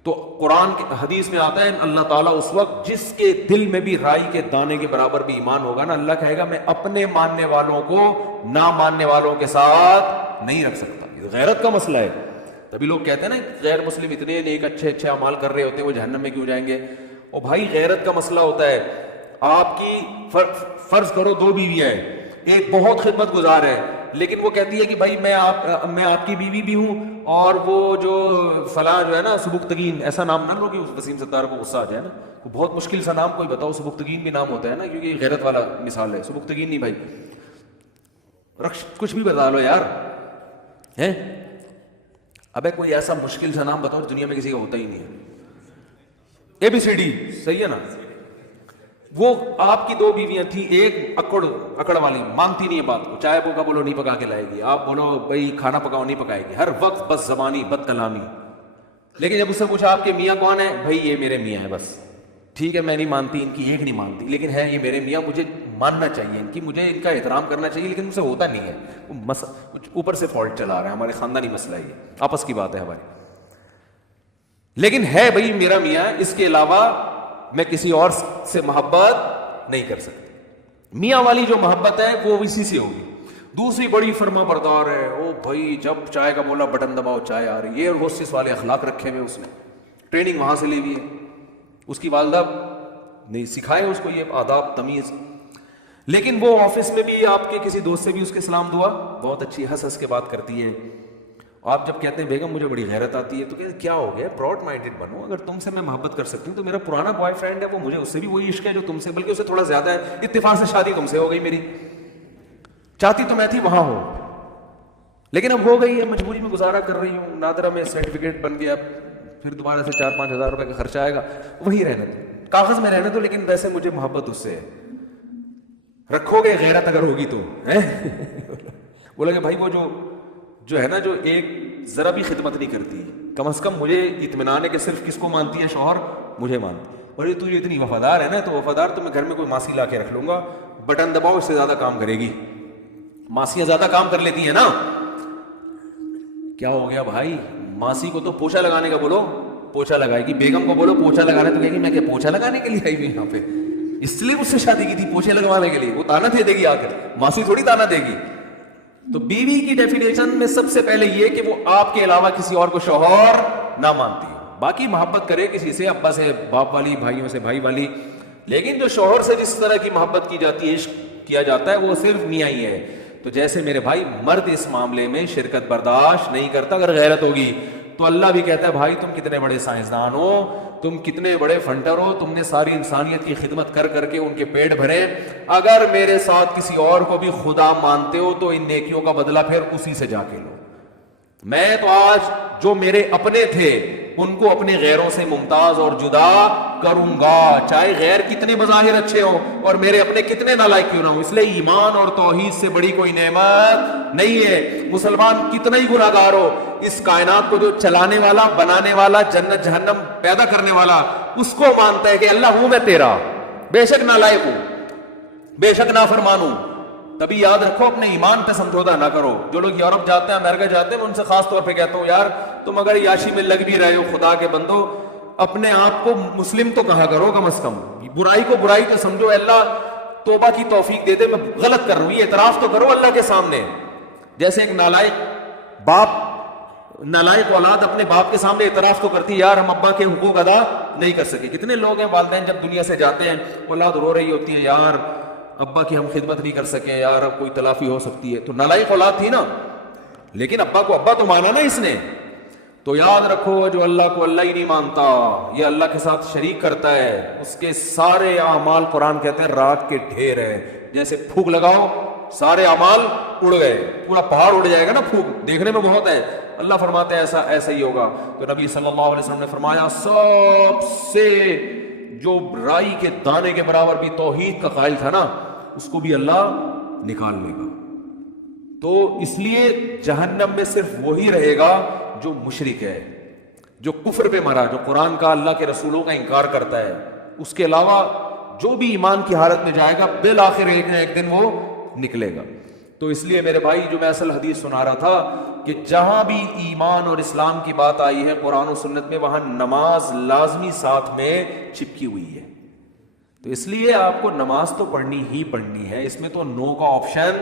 تو قرآن کی حدیث میں آتا ہے اللہ تعالیٰ اس وقت جس کے دل میں بھی رائی کے دانے کے برابر بھی ایمان ہوگا نا, اللہ کہے گا میں اپنے ماننے والوں کو نہ ماننے والوں کے ساتھ نہیں رکھ سکتا. غیرت کا مسئلہ ہے. تبھی لوگ کہتے ہیں نا غیر مسلم اتنے نیک اچھے اچھے اعمال کر رہے ہوتے ہیں, وہ جہنم میں کیوں جائیں گے؟ اور بھائی غیرت کا مسئلہ ہوتا ہے, آپ کی فرض کرو 2 بیویاں ہیں, ایک بہت خدمت گزار ہے لیکن وہ کہتی ہے کہ بھائی میں آپ کی بیوی بھی ہوں, اور وہ جو فلاں جو ہے نا سبکتگین, ایسا نام نہ لو کہ وسیم ستار کو غصہ آ جائے نا, بہت مشکل سا نام کوئی بتاؤ, سبکتگین بھی نام ہوتا ہے نا کیونکہ غیرت والا مثال ہے. سبکتگین نہیں بھائی, کچھ بھی بتا لو یار ہیں, ابے کوئی ایسا مشکل سا نام بتاؤ دنیا میں کسی کا ہوتا ہی نہیں ہے. ABCD صحیح ہے نا. وہ آپ کی 2 بیویاں تھیں, ایک اکڑ والی, مانگتی نہیں ہے بات کو, چائے کا بولو نہیں پکا کے لائے گی, آپ بولو بھائی کھانا پکاؤ نہیں پکائے گی, ہر وقت بس زبانی بد کلامی. لیکن جب اس سے پوچھا آپ کے میاں کون ہے, بھائی یہ میرے میاں ہے بس, ٹھیک ہے میں نہیں مانتی, ان کی ایک نہیں مانتی, لیکن ہے یہ میرے میاں, مجھے ماننا چاہیے ان کی, مجھے ان کا احترام کرنا چاہیے, لیکن مجھ سے ہوتا نہیں ہے, اوپر سے فالٹ چلا رہا ہے, ہمارے خاندانی مسئلہ ہے, یہ آپس کی بات ہے ہماری, لیکن ہے بھائی میرا میاں, اس کے علاوہ میں کسی اور سے محبت نہیں کر سکتا. میاں والی جو محبت ہے وہ اسی سے ہوگی. دوسری بڑی فرما بردار ہے, او بھائی جب چائے کا بولا بٹن دباؤ چائے آ رہی ہے, اور ہوسٹس والے اخلاق رکھے ہوئے, اس نے ٹریننگ وہاں سے لی ہوئی ہے, اس کی والدہ نہیں سکھائے اس کو یہ آداب تمیز. لیکن وہ آفس میں بھی آپ کے کسی دوست سے بھی اس کے سلام دعا بہت اچھی ہنس ہنس کے بات کرتی ہے. آپ جب کہتے ہیں بیگم مجھے بڑی غیرت آتی ہے, تو کہتے کیا ہو گیا, براڈ مائنڈیڈ بنو, اگر تم سے میں محبت کر سکتی ہوں تو میرا پرانا بوائے فرینڈ ہے وہ, مجھے اس سے بھی وہی عشق ہے جو تم سے, بلکہ اسے تھوڑا زیادہ ہے, اتفاق سے شادی تم سے ہو گئی میری, چاہتی تو میں تھی وہاں ہو, لیکن اب ہو گئی ہے, مجبوری میں گزارا کر رہی ہوں, نادرا میں سرٹیفکیٹ بن گیا, پھر دوبارہ سے 4-5 ہزار روپے کا خرچہ آئے گا, وہی رہنے دو, کاغذ میں رہنے دو, لیکن ویسے مجھے محبت اس سے ہے. رکھو گے غیرت اگر ہوگی تو بولا کہ بھائی وہ جو ہے نا جو ایک ذرا بھی خدمت نہیں کرتی, کم از کم مجھے اطمینان ہے کہ صرف کس کو مانتی ہے, شوہر مجھے مانتی ہے, اور تو یہ اتنی وفادار ہے نا, تو وفادار تو میں گھر میں کوئی ماسی لا کے رکھ لوں گا, بٹن دباؤ اس سے زیادہ کام کرے گی, ماسیاں زیادہ کام کر لیتی ہیں نا. کیا ہو گیا بھائی, ماسی کو تو پوچھا لگانے کا بولو پوچھا لگائے گی, بیگم کو بولو پوچھا لگانے, تو کہے گی میں کیا پوچھا لگانے کے لیے آئی ہوئی یہاں پہ, اس لیے مجھ سے شادی کی تھی پوچھے لگوانے کے لیے, وہ تانا دے گی آ کر, ماسی تھوڑی تانا دے گی. تو بیوی کی ڈیفینیشن میں سب سے پہلے یہ کہ وہ آپ کے علاوہ کسی اور کو شوہر نہ مانتی ہو, باقی محبت کرے کسی سے, ابا سے باپ والی, بھائیوں سے بھائی والی, لیکن جو شوہر سے جس طرح کی محبت کی جاتی ہے, عشق کیا جاتا ہے, وہ صرف میاں ہی ہے. تو جیسے میرے بھائی مرد اس معاملے میں شرکت برداشت نہیں کرتا اگر غیرت ہوگی, تو اللہ بھی کہتا ہے بھائی تم کتنے بڑے سائنسدان ہو, تم کتنے بڑے فنٹر ہو, تم نے ساری انسانیت کی خدمت کر کر کے ان کے پیٹ بھرے, اگر میرے ساتھ کسی اور کو بھی خدا مانتے ہو تو ان نیکیوں کا بدلہ پھر اسی سے جا کے لو. میں تو آج جو میرے اپنے تھے ان کو اپنے غیروں سے ممتاز اور جدا کروں گا، چاہے غیر کتنے بظاہر اچھے ہوں اور میرے اپنے کتنے نالائق کیوں نہ ہوں۔ اس لیے ایمان اور توحید سے بڑی کوئی نعمت نہیں ہے۔ مسلمان کتنا ہی گناہ گار ہو، اس کائنات کو جو چلانے والا، بنانے والا، جنت جہنم پیدا کرنے والا، اس کو مانتا ہے کہ اللہ ہوں میں تیرا، بے شک نالائق ہوں، بے شک نافرمان ہوں۔ تبھی یاد رکھو اپنے ایمان پہ سمجھوتا نہ کرو۔ جو لوگ یورپ جاتے ہیں، امریکہ جاتے ہیں، میں ان سے خاص طور پہ کہتا ہوں یار تم اگر یاشی میں لگ بھی رہے ہو، خدا کے بندو اپنے آپ کو مسلم تو کہا کرو کم از کم، برائی کو برائی تو سمجھو، اللہ توبہ کی توفیق دے دے، میں غلط کر رہا ہوں یہ اعتراف تو کرو اللہ کے سامنے۔ جیسے ایک نالائق باپ، نالائق اولاد اپنے باپ کے سامنے اعتراف تو کرتی ہے یار ہم ابا کے حقوق ادا نہیں کر سکے۔ کتنے لوگ ہیں والدین جب دنیا سے جاتے ہیں اولاد رو رہی ہوتی ہے یار ابا کی ہم خدمت نہیں کر سکے، یار اب کوئی تلافی ہو سکتی ہے۔ تو نالائق اولاد تھی نا، لیکن ابا کو ابا تو مانا نا اس نے۔ تو یاد رکھو جو اللہ کو اللہ ہی نہیں مانتا، یہ اللہ کے ساتھ شریک کرتا ہے، اس کے سارے اعمال قرآن کہتے ہیں رات کے ڈھیر ہیں، جیسے پھونک لگاؤ سارے اعمال اڑ گئے، پورا پہاڑ اڑ جائے گا نا، پھونک دیکھنے میں بہت ہے، اللہ فرماتے ہیں ایسا ہی ہوگا۔ تو نبی صلی اللہ علیہ وسلم نے فرمایا سب سے جو رائی کے دانے کے برابر بھی توحید کا قائل تھا نا، اس کو بھی اللہ نکال لے گا۔ تو اس لیے جہنم میں صرف وہی رہے گا جو مشرک ہے، جو کفر پہ مرا، جو قرآن کا، اللہ کے رسولوں کا انکار کرتا ہے۔ اس کے علاوہ جو بھی ایمان کی حالت میں جائے گا بالآخر ایک نہ ایک دن وہ نکلے گا۔ تو اس لیے میرے بھائی جو میں اصل حدیث سنا رہا تھا کہ جہاں بھی ایمان اور اسلام کی بات آئی ہے قرآن و سنت میں، وہاں نماز لازمی ساتھ میں چپکی ہوئی ہے۔ تو اس لیے آپ کو نماز تو پڑھنی ہی پڑھنی ہے، اس میں تو نو کا آپشن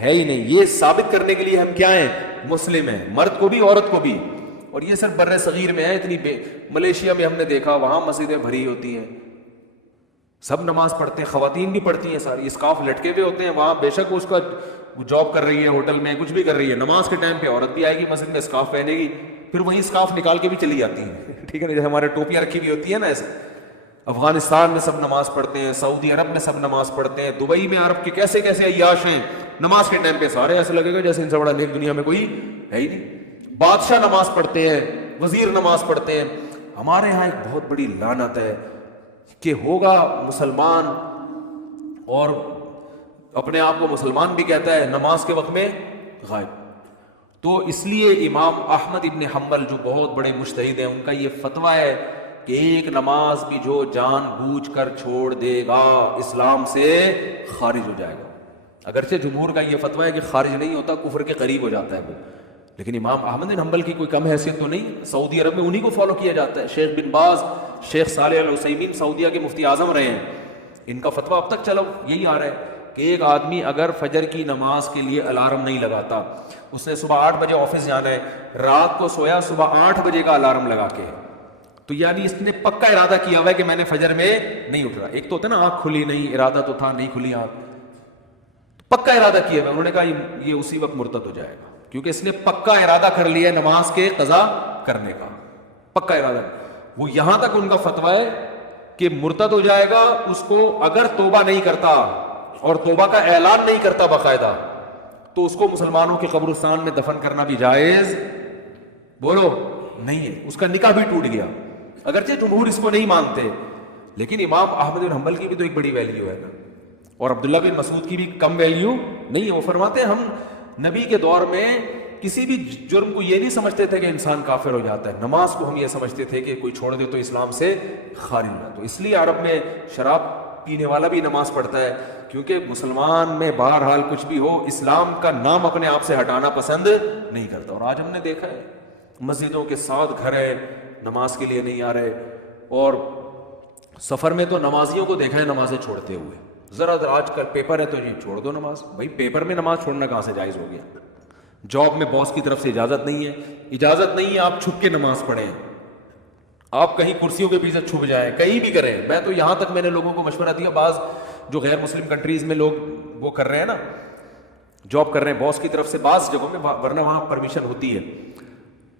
ہے ہی نہیں۔ یہ ثابت کرنے کے لیے ہم کیا ہیں؟ مسلم ہیں، مرد کو بھی عورت کو بھی۔ اور یہ صرف بر صغیر میں ہے، اتنی ملیشیا میں ہم نے دیکھا وہاں مسجدیں بھری ہوتی ہیں، سب نماز پڑھتے ہیں، خواتین بھی پڑھتی ہیں ساری، اسکارف لٹکے ہوئے ہوتے ہیں وہاں، بے شک اس کا جاب کر رہی ہے ہوٹل میں، کچھ بھی کر رہی ہے، نماز کے ٹائم پہ عورت بھی آئے گی مسجد میں اسکارف پہنے گی، پھر وہیں اسکارف نکال کے بھی چلی جاتی ہیں، ٹھیک ہے نا، جیسے ہمارے ٹوپیاں رکھی ہوئی ہوتی ہیں نا ایسے۔ افغانستان میں سب نماز پڑھتے ہیں، سعودی عرب میں سب نماز پڑھتے ہیں، دبئی میں عرب کے کیسے کیسے عیاش ہیں، نماز کے ٹائم پہ سارے ایسے لگے گا جیسے ان سے بڑا نیک دنیا میں کوئی ہے ہی نہیں۔ بادشاہ نماز پڑھتے ہیں، وزیر نماز پڑھتے ہیں۔ ہمارے ہاں ایک بہت بڑی لعنت ہے کہ ہوگا مسلمان اور اپنے آپ کو مسلمان بھی کہتا ہے، نماز کے وقت میں غائب۔ تو اس لیے امام احمد ابن حنبل جو بہت بڑے مجتہد ہیں، ان کا یہ فتویٰ ہے کہ ایک نماز بھی جو جان بوجھ کر چھوڑ دے گا اسلام سے خارج ہو جائے گا۔ اگرچہ جمہور کا یہ فتویٰ ہے کہ خارج نہیں ہوتا، کفر کے قریب ہو جاتا ہے وہ، لیکن امام احمد بن حنبل کی کوئی کم حیثیت تو نہیں۔ سعودی عرب میں انہی کو فالو کیا جاتا ہے، شیخ بن باز، شیخ صالح العثیمین سعودیہ کے مفتی اعظم رہے ہیں، ان کا فتویٰ اب تک چلو یہی آ رہا ہے کہ ایک آدمی اگر فجر کی نماز کے لیے الارم نہیں لگاتا، اس نے صبح 8 بجے آفس جانا ہے، رات کو سویا صبح 8 بجے کا الارم لگا کے، تو یعنی اس نے پکا ارادہ کیا ہوا ہے کہ میں نے فجر میں نہیں اٹھ رہا۔ ایک تو ہوتا ہے نا آنکھ کھلی نہیں، ارادہ تو تھا نہیں کھلی آنکھ، پکا ارادہ کیا ہوا ہے، انہوں نے کہا یہ اسی وقت مرتد ہو جائے گا، کیونکہ اس نے پکا ارادہ کر لیا ہے نماز کے قضا کرنے کا، پکا ارادہ۔ وہ یہاں تک ان کا فتویٰ ہے کہ مرتد ہو جائے گا، اس کو اگر توبہ نہیں کرتا اور توبہ کا اعلان نہیں کرتا باقاعدہ، تو اس کو مسلمانوں کے قبرستان میں دفن کرنا بھی جائز بولو نہیں ہے، اس کا نکاح بھی ٹوٹ گیا۔ اگرچہ جمہور اس کو نہیں مانتے، لیکن امام احمد بن حنبل کی بھی تو ایک بڑی ویلیو ہے نا، اور عبداللہ بن مسعود کی بھی کم ویلیو نہیں ہے۔ وہ فرماتے ہیں ہم نبی کے دور میں کسی بھی جرم کو یہ نہیں سمجھتے تھے کہ انسان کافر ہو جاتا ہے، نماز کو ہم یہ سمجھتے تھے کہ کوئی چھوڑ دے تو اسلام سے خارج ہو جاتا ہے۔ تو اس لیے عرب میں شراب پینے والا بھی نماز پڑھتا ہے، کیونکہ مسلمان میں بہرحال کچھ بھی ہو اسلام کا نام اپنے آپ سے ہٹانا پسند نہیں کرتا۔ اور آج ہم نے دیکھا ہے مسجدوں کے ساتھ گھر ہے، نماز کے لیے نہیں آ رہے، اور سفر میں تو نمازیوں کو دیکھا ہے نمازیں چھوڑتے ہوئے، ذرا آج کل پیپر ہے تو جی چھوڑ دو نماز۔ بھائی پیپر میں نماز چھوڑنا کہاں سے جائز ہو گیا؟ جاب میں باس کی طرف سے اجازت نہیں ہے، اجازت نہیں ہے آپ چھپ کے نماز پڑھیں، آپ کہیں کرسیوں کے پیچھے چھپ جائیں، کہیں بھی کریں۔ میں تو یہاں تک میں نے لوگوں کو مشورہ دیا، بعض جو غیر مسلم کنٹریز میں لوگ وہ کر رہے ہیں نا، جاب کر رہے ہیں باس کی طرف سے بعض جگہوں میں، ورنہ وہاں پرمیشن ہوتی ہے،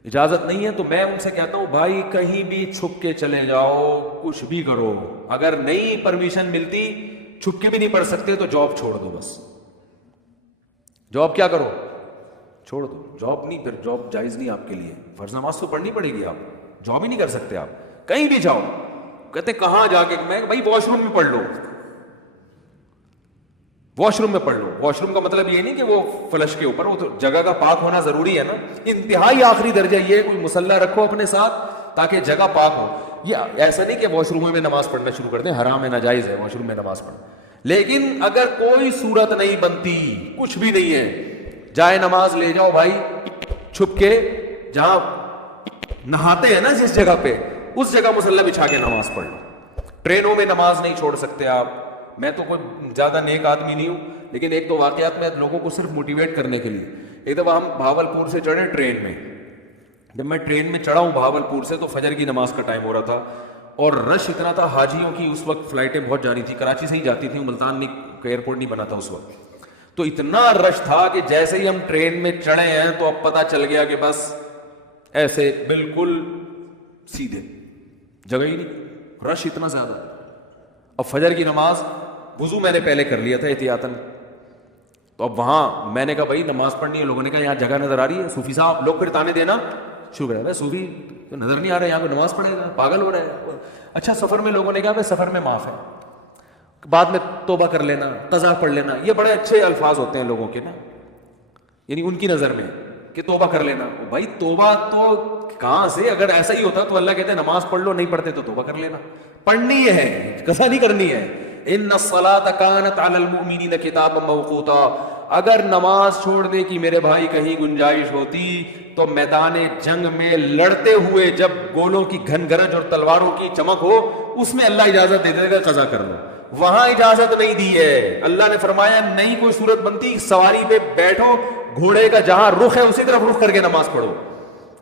اجازت نہیں ہے، تو میں ان سے کہتا ہوں بھائی کہیں بھی چھپ کے چلے جاؤ، کچھ بھی کرو، اگر نہیں پرمیشن ملتی چھپ کے بھی نہیں پڑھ سکتے تو جاب چھوڑ دو، بس جاب کیا کرو چھوڑ دو، جاب نہیں، پھر جاب جائز نہیں آپ کے لیے، فرض نماز تو پڑھنی پڑے گی، آپ جاب ہی نہیں کر سکتے آپ, کہیں بھی جاؤ کہتے کہاں جا کے, میں بھائی واش روم میں پڑھ لو, واش روم میں پڑھ لو. واش روم کا مطلب یہ نہیں کہ وہ فلش کے اوپر, وہ تو جگہ کا پاک ہونا ضروری ہے نا. انتہائی آخری درجہ یہ ہے کوئی مصلی رکھو اپنے ساتھ تاکہ جگہ پاک ہو. یہ ایسا نہیں کہ واش روم میں نماز پڑھنا شروع کر دیں, حرام ہے, ناجائز ہے واش روم میں نماز پڑھنا. لیکن اگر کوئی صورت نہیں بنتی, کچھ بھی نہیں ہے, جائے نماز لے جاؤ بھائی چھپ کے, جہاں نہاتے ہیں نا جس جگہ پہ, اس جگہ مصلی بچھا کے نماز پڑھ لو. ٹرینوں میں نماز نہیں چھوڑ سکتے آپ. میں تو کوئی زیادہ نیک آدمی نہیں ہوں, لیکن ایک دو واقعات میں لوگوں کو صرف موٹیویٹ کرنے کے لیے. ایک دفعہ ہم بھاولپور سے چڑھے ٹرین میں. جب میں ٹرین میں چڑھا ہوں بھاولپور سے تو فجر کی نماز کا ٹائم ہو رہا تھا, اور رش اتنا تھا, حاجیوں کی اس وقت فلائٹیں بہت جا رہی تھی, کراچی سے ہی جاتی تھیں, ملتان کا ایئرپورٹ نہیں بنا تھا اس وقت. تو اتنا رش تھا کہ جیسے ہی ہم ٹرین میں چڑھے ہیں تو اب پتہ چل گیا کہ بس ایسے بالکل سیدھے, جگہ ہی نہیں, رش اتنا زیادہ. اب فجر کی نماز وضو میں نے پہلے کر لیا تھا احتیاطاً, تو اب وہاں میں نے کہا بھائی نماز پڑھنی ہے. لوگوں نے کہا یہاں جگہ نظر آ رہی ہے. صوفی صاحب لوگ پھر تانے دینا شروع کر, بھائی صوفی تو نظر نہیں آ رہا ہے, یہاں پہ نماز پڑھے گا, پاگل ہو رہا ہے. اچھا سفر میں لوگوں نے کہا بھائی سفر میں معاف ہے, بعد میں توبہ کر لینا, قضا پڑھ لینا. یہ بڑے اچھے الفاظ ہوتے ہیں لوگوں کے نا, یعنی ان کی نظر میں کہ توبہ کر لینا. بھائی توبہ تو کہاں سے, اگر ایسا ہی ہوتا تو اللہ کہتے ہیں نماز پڑھ لو, نہیں پڑھتے تو توبہ کر لینا. پڑھنی ہے, قضا نہیں کرنی ہے. ان الصلاۃ کانت علی المؤمنین کتابا موقوتا. اگر نماز چھوڑنے کی میرے بھائی کہیں گنجائش ہوتی تو میدان جنگ میں لڑتے ہوئے جب گولوں کی گھن گرج اور تلواروں کی چمک ہو, اس میں اللہ اجازت دے دے گا قضا کر لو. وہاں اجازت نہیں دی ہے. اللہ نے فرمایا نہیں کوئی صورت بنتی, سواری پہ بیٹھو, گھوڑے کا جہاں رخ ہے اسی طرف رخ کر کے نماز پڑھو.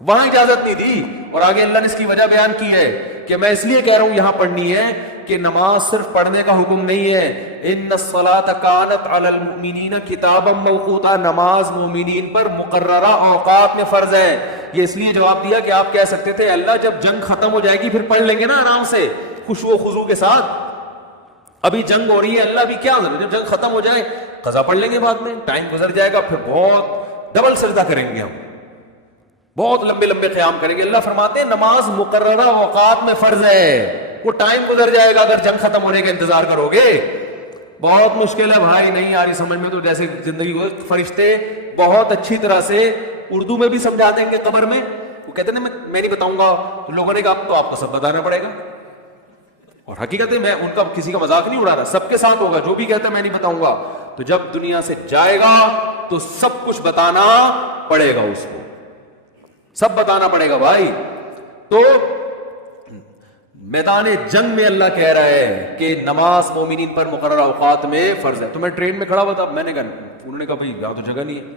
وہاں اجازت نہیں دی. اور آگے اللہ نے اس کی وجہ بیان کی ہے کہ میں اس لیے کہہ رہا ہوں یہاں پڑھنی ہے کہ نماز صرف پڑھنے کا حکم نہیں ہے. ان الصلاۃ کانت علی المؤمنین کتابا موقوتا. نماز مومنین پر مقررہ اوقات میں فرض ہے. یہ اس لیے جواب دیا کہ آپ کہہ سکتے تھے اللہ جب جنگ ختم ہو جائے گی پھر پڑھ لیں گے نا آرام سے خشوع و خضوع کے ساتھ. ابھی جنگ ہو رہی ہے, اللہ بھی کیا, جب جنگ ختم ہو جائے قضا پڑھ لیں گے, بعد میں ٹائم گزر جائے گا, پھر بہت ڈبل سجدہ کریں گے, ہم بہت لمبے لمبے قیام کریں گے. اللہ فرماتے ہیں نماز مقررہ اوقات میں فرض ہے, وہ ٹائم گزر جائے گا اگر جنگ ختم ہونے کا انتظار کرو گے. بہت مشکل ہے بھائی, نہیں آ رہی سمجھ میں تو جیسے زندگی کو فرشتے بہت اچھی طرح سے اردو میں بھی سمجھا دیں گے. قبر میں وہ کہتے ہیں میں نہیں بتاؤں گا, تو لوگوں نے کہا تو آپ کو سب بتانا پڑے گا. اور حقیقت ہے میں ان کا کسی کا مذاق نہیں اڑا رہا, سب کے ساتھ ہوگا. جو بھی کہتا ہے میں نہیں بتاؤں گا, تو جب دنیا سے جائے گا تو سب کچھ بتانا پڑے گا, اس کو سب بتانا پڑے گا بھائی. تو میدان جنگ میں اللہ کہہ رہا ہے کہ نماز مومنین پر مقررہ اوقات میں فرض ہے. تو میں ٹرین میں کھڑا ہوا تھا, میں نے کہا, انہوں نے کہا بھائی یہاں تو جگہ نہیں ہے.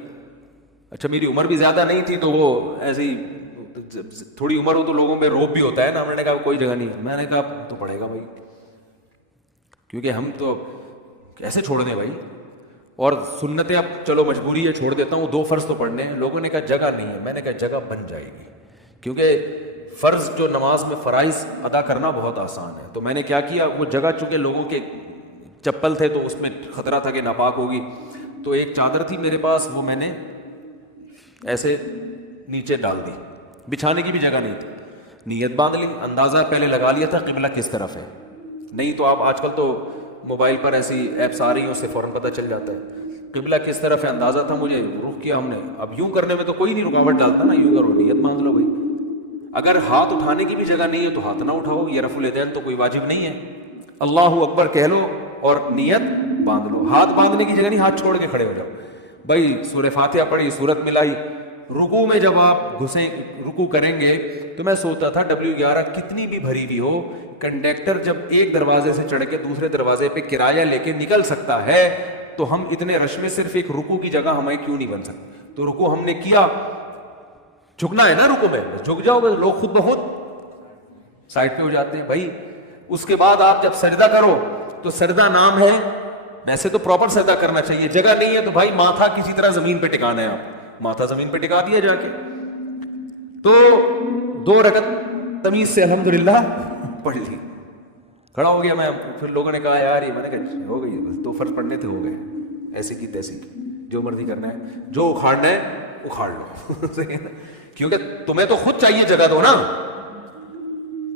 اچھا میری عمر بھی زیادہ نہیں تھی, تو وہ ایسے ہی تھوڑی عمر ہو تو لوگوں میں روب بھی ہوتا ہے نا. انہوں نے کہا کوئی جگہ نہیں ہے. میں نے کہا تو پڑے گا بھائی, کیونکہ ہم تو کیسے چھوڑ دیں بھائی. اور سنتیں اب چلو مجبوری ہے چھوڑ دیتا ہوں, 2 فرض تو پڑھنے ہیں. لوگوں نے کہا جگہ نہیں ہے. میں نے کہا جگہ بن جائے گی, کیونکہ فرض جو نماز میں فرائض ادا کرنا بہت آسان ہے. تو میں نے کیا کیا, وہ جگہ چونکہ لوگوں کے چپل تھے تو اس میں خطرہ تھا کہ ناپاک ہوگی, تو ایک چادر تھی میرے پاس, وہ میں نے ایسے نیچے ڈال دی, بچھانے کی بھی جگہ نہیں تھی. نیت باندھ لی, اندازہ پہلے لگا لیا تھا قبلہ کس طرف ہے. نہیں تو آپ آج کل تو موبائل پر ایسی ایپس آ رہی ہیں, اس سے فوراً پتہ چل جاتا ہے قبلہ کس طرف ہے. اندازہ تھا مجھے, رخ کیا ہم نے. اب یوں کرنے میں تو کوئی نہیں رکاوٹ ڈالتا نا, یوں کرو, نیت باندھ لو بھائی. اگر ہاتھ اٹھانے کی بھی جگہ نہیں ہے تو ہاتھ نہ اٹھاؤ, یہ رفع الیدین تو کوئی واجب نہیں ہے. اللہ اکبر کہہ لو اور نیت باندھ لو. ہاتھ باندھنے کی جگہ نہیں, ہاتھ چھوڑ کے کھڑے ہو جاؤ بھائی. سورہ فاتحہ پڑھی, سورت ملائی. رکوع میں جب آپ گھسیں رکوع کریں گے, تو میں سوچتا تھا W11 کتنی بھی بھری ہوئی ہو, کنڈکٹر جب ایک دروازے سے چڑھ کے دوسرے دروازے پہ کرایہ لے کے نکل سکتا ہے, تو ہم اتنے رش میں صرف ایک رکوع کی جگہ ہمیں کیوں نہیں بن سکتی. تو رکوع ہم نے کیا, جھکنا ہے نا رکوع میں, جھک جاؤ گے, لوگ خود بخود سائڈ پہ ہو جاتے ہیں بھائی. اس کے بعد آپ جب سجدہ کرو تو سجدہ نام ہے, ویسے تو پراپر سجدہ کرنا چاہیے. جگہ نہیں ہے تو بھائی ماتھا کسی طرح زمین پہ ٹکانا ہے, آپ ماتھا زمین پہ ٹکا دیا جا کے. تو 2 رکعت تمیز سے الحمدللہ پڑھ لی, کھڑا ہو گیا میں. پھر لوگوں نے کہا یار یہ, میں نے کہا ہو گئی بس, 2 فرض پڑھنے تھے, ہو گئے, ایسے کی تیسی کی, جو مرضی کرنا ہے, جو اکھاڑنا ہے اکھاڑ لو. کیونکہ تمہیں تو خود چاہیے جگہ دو نا,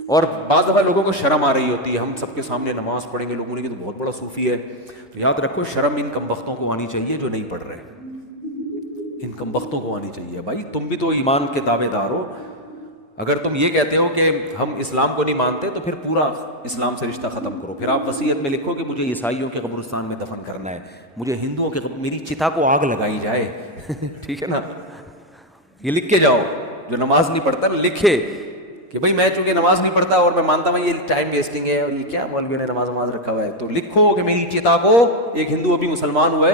اور بعض دفعہ لوگوں کو شرم آ رہی ہوتی ہے، ہم سب کے سامنے نماز پڑھیں گے، لوگوں نے کہ تو بہت بڑا صوفی ہے. تو یاد رکھو شرم ان کم بختوں کو آنی چاہیے جو نہیں پڑھ رہے، ان کم بختوں کو آنی چاہیے. بھائی تم بھی تو ایمان کے دعوے دار ہو، اگر تم یہ کہتے ہو کہ ہم اسلام کو نہیں مانتے تو پھر پورا اسلام سے رشتہ ختم کرو. پھر آپ وصیت میں لکھو کہ مجھے عیسائیوں کے قبرستان میں دفن کرنا ہے، مجھے ہندوؤں کے میری چتا کو آگ لگائی جائے. ٹھیک ہے نا، یہ لکھ کے جاؤ. جو نماز نہیں پڑھتا لکھے کہ بھائی میں چونکہ نماز نہیں پڑھتا اور میں مانتا ہوں یہ ٹائم ویسٹنگ ہے اور یہ کیا مولویوں نے نماز رکھا ہوا ہے، تو لکھو کہ میری چتا کو ایک ہندو ابھی مسلمان ہوا ہے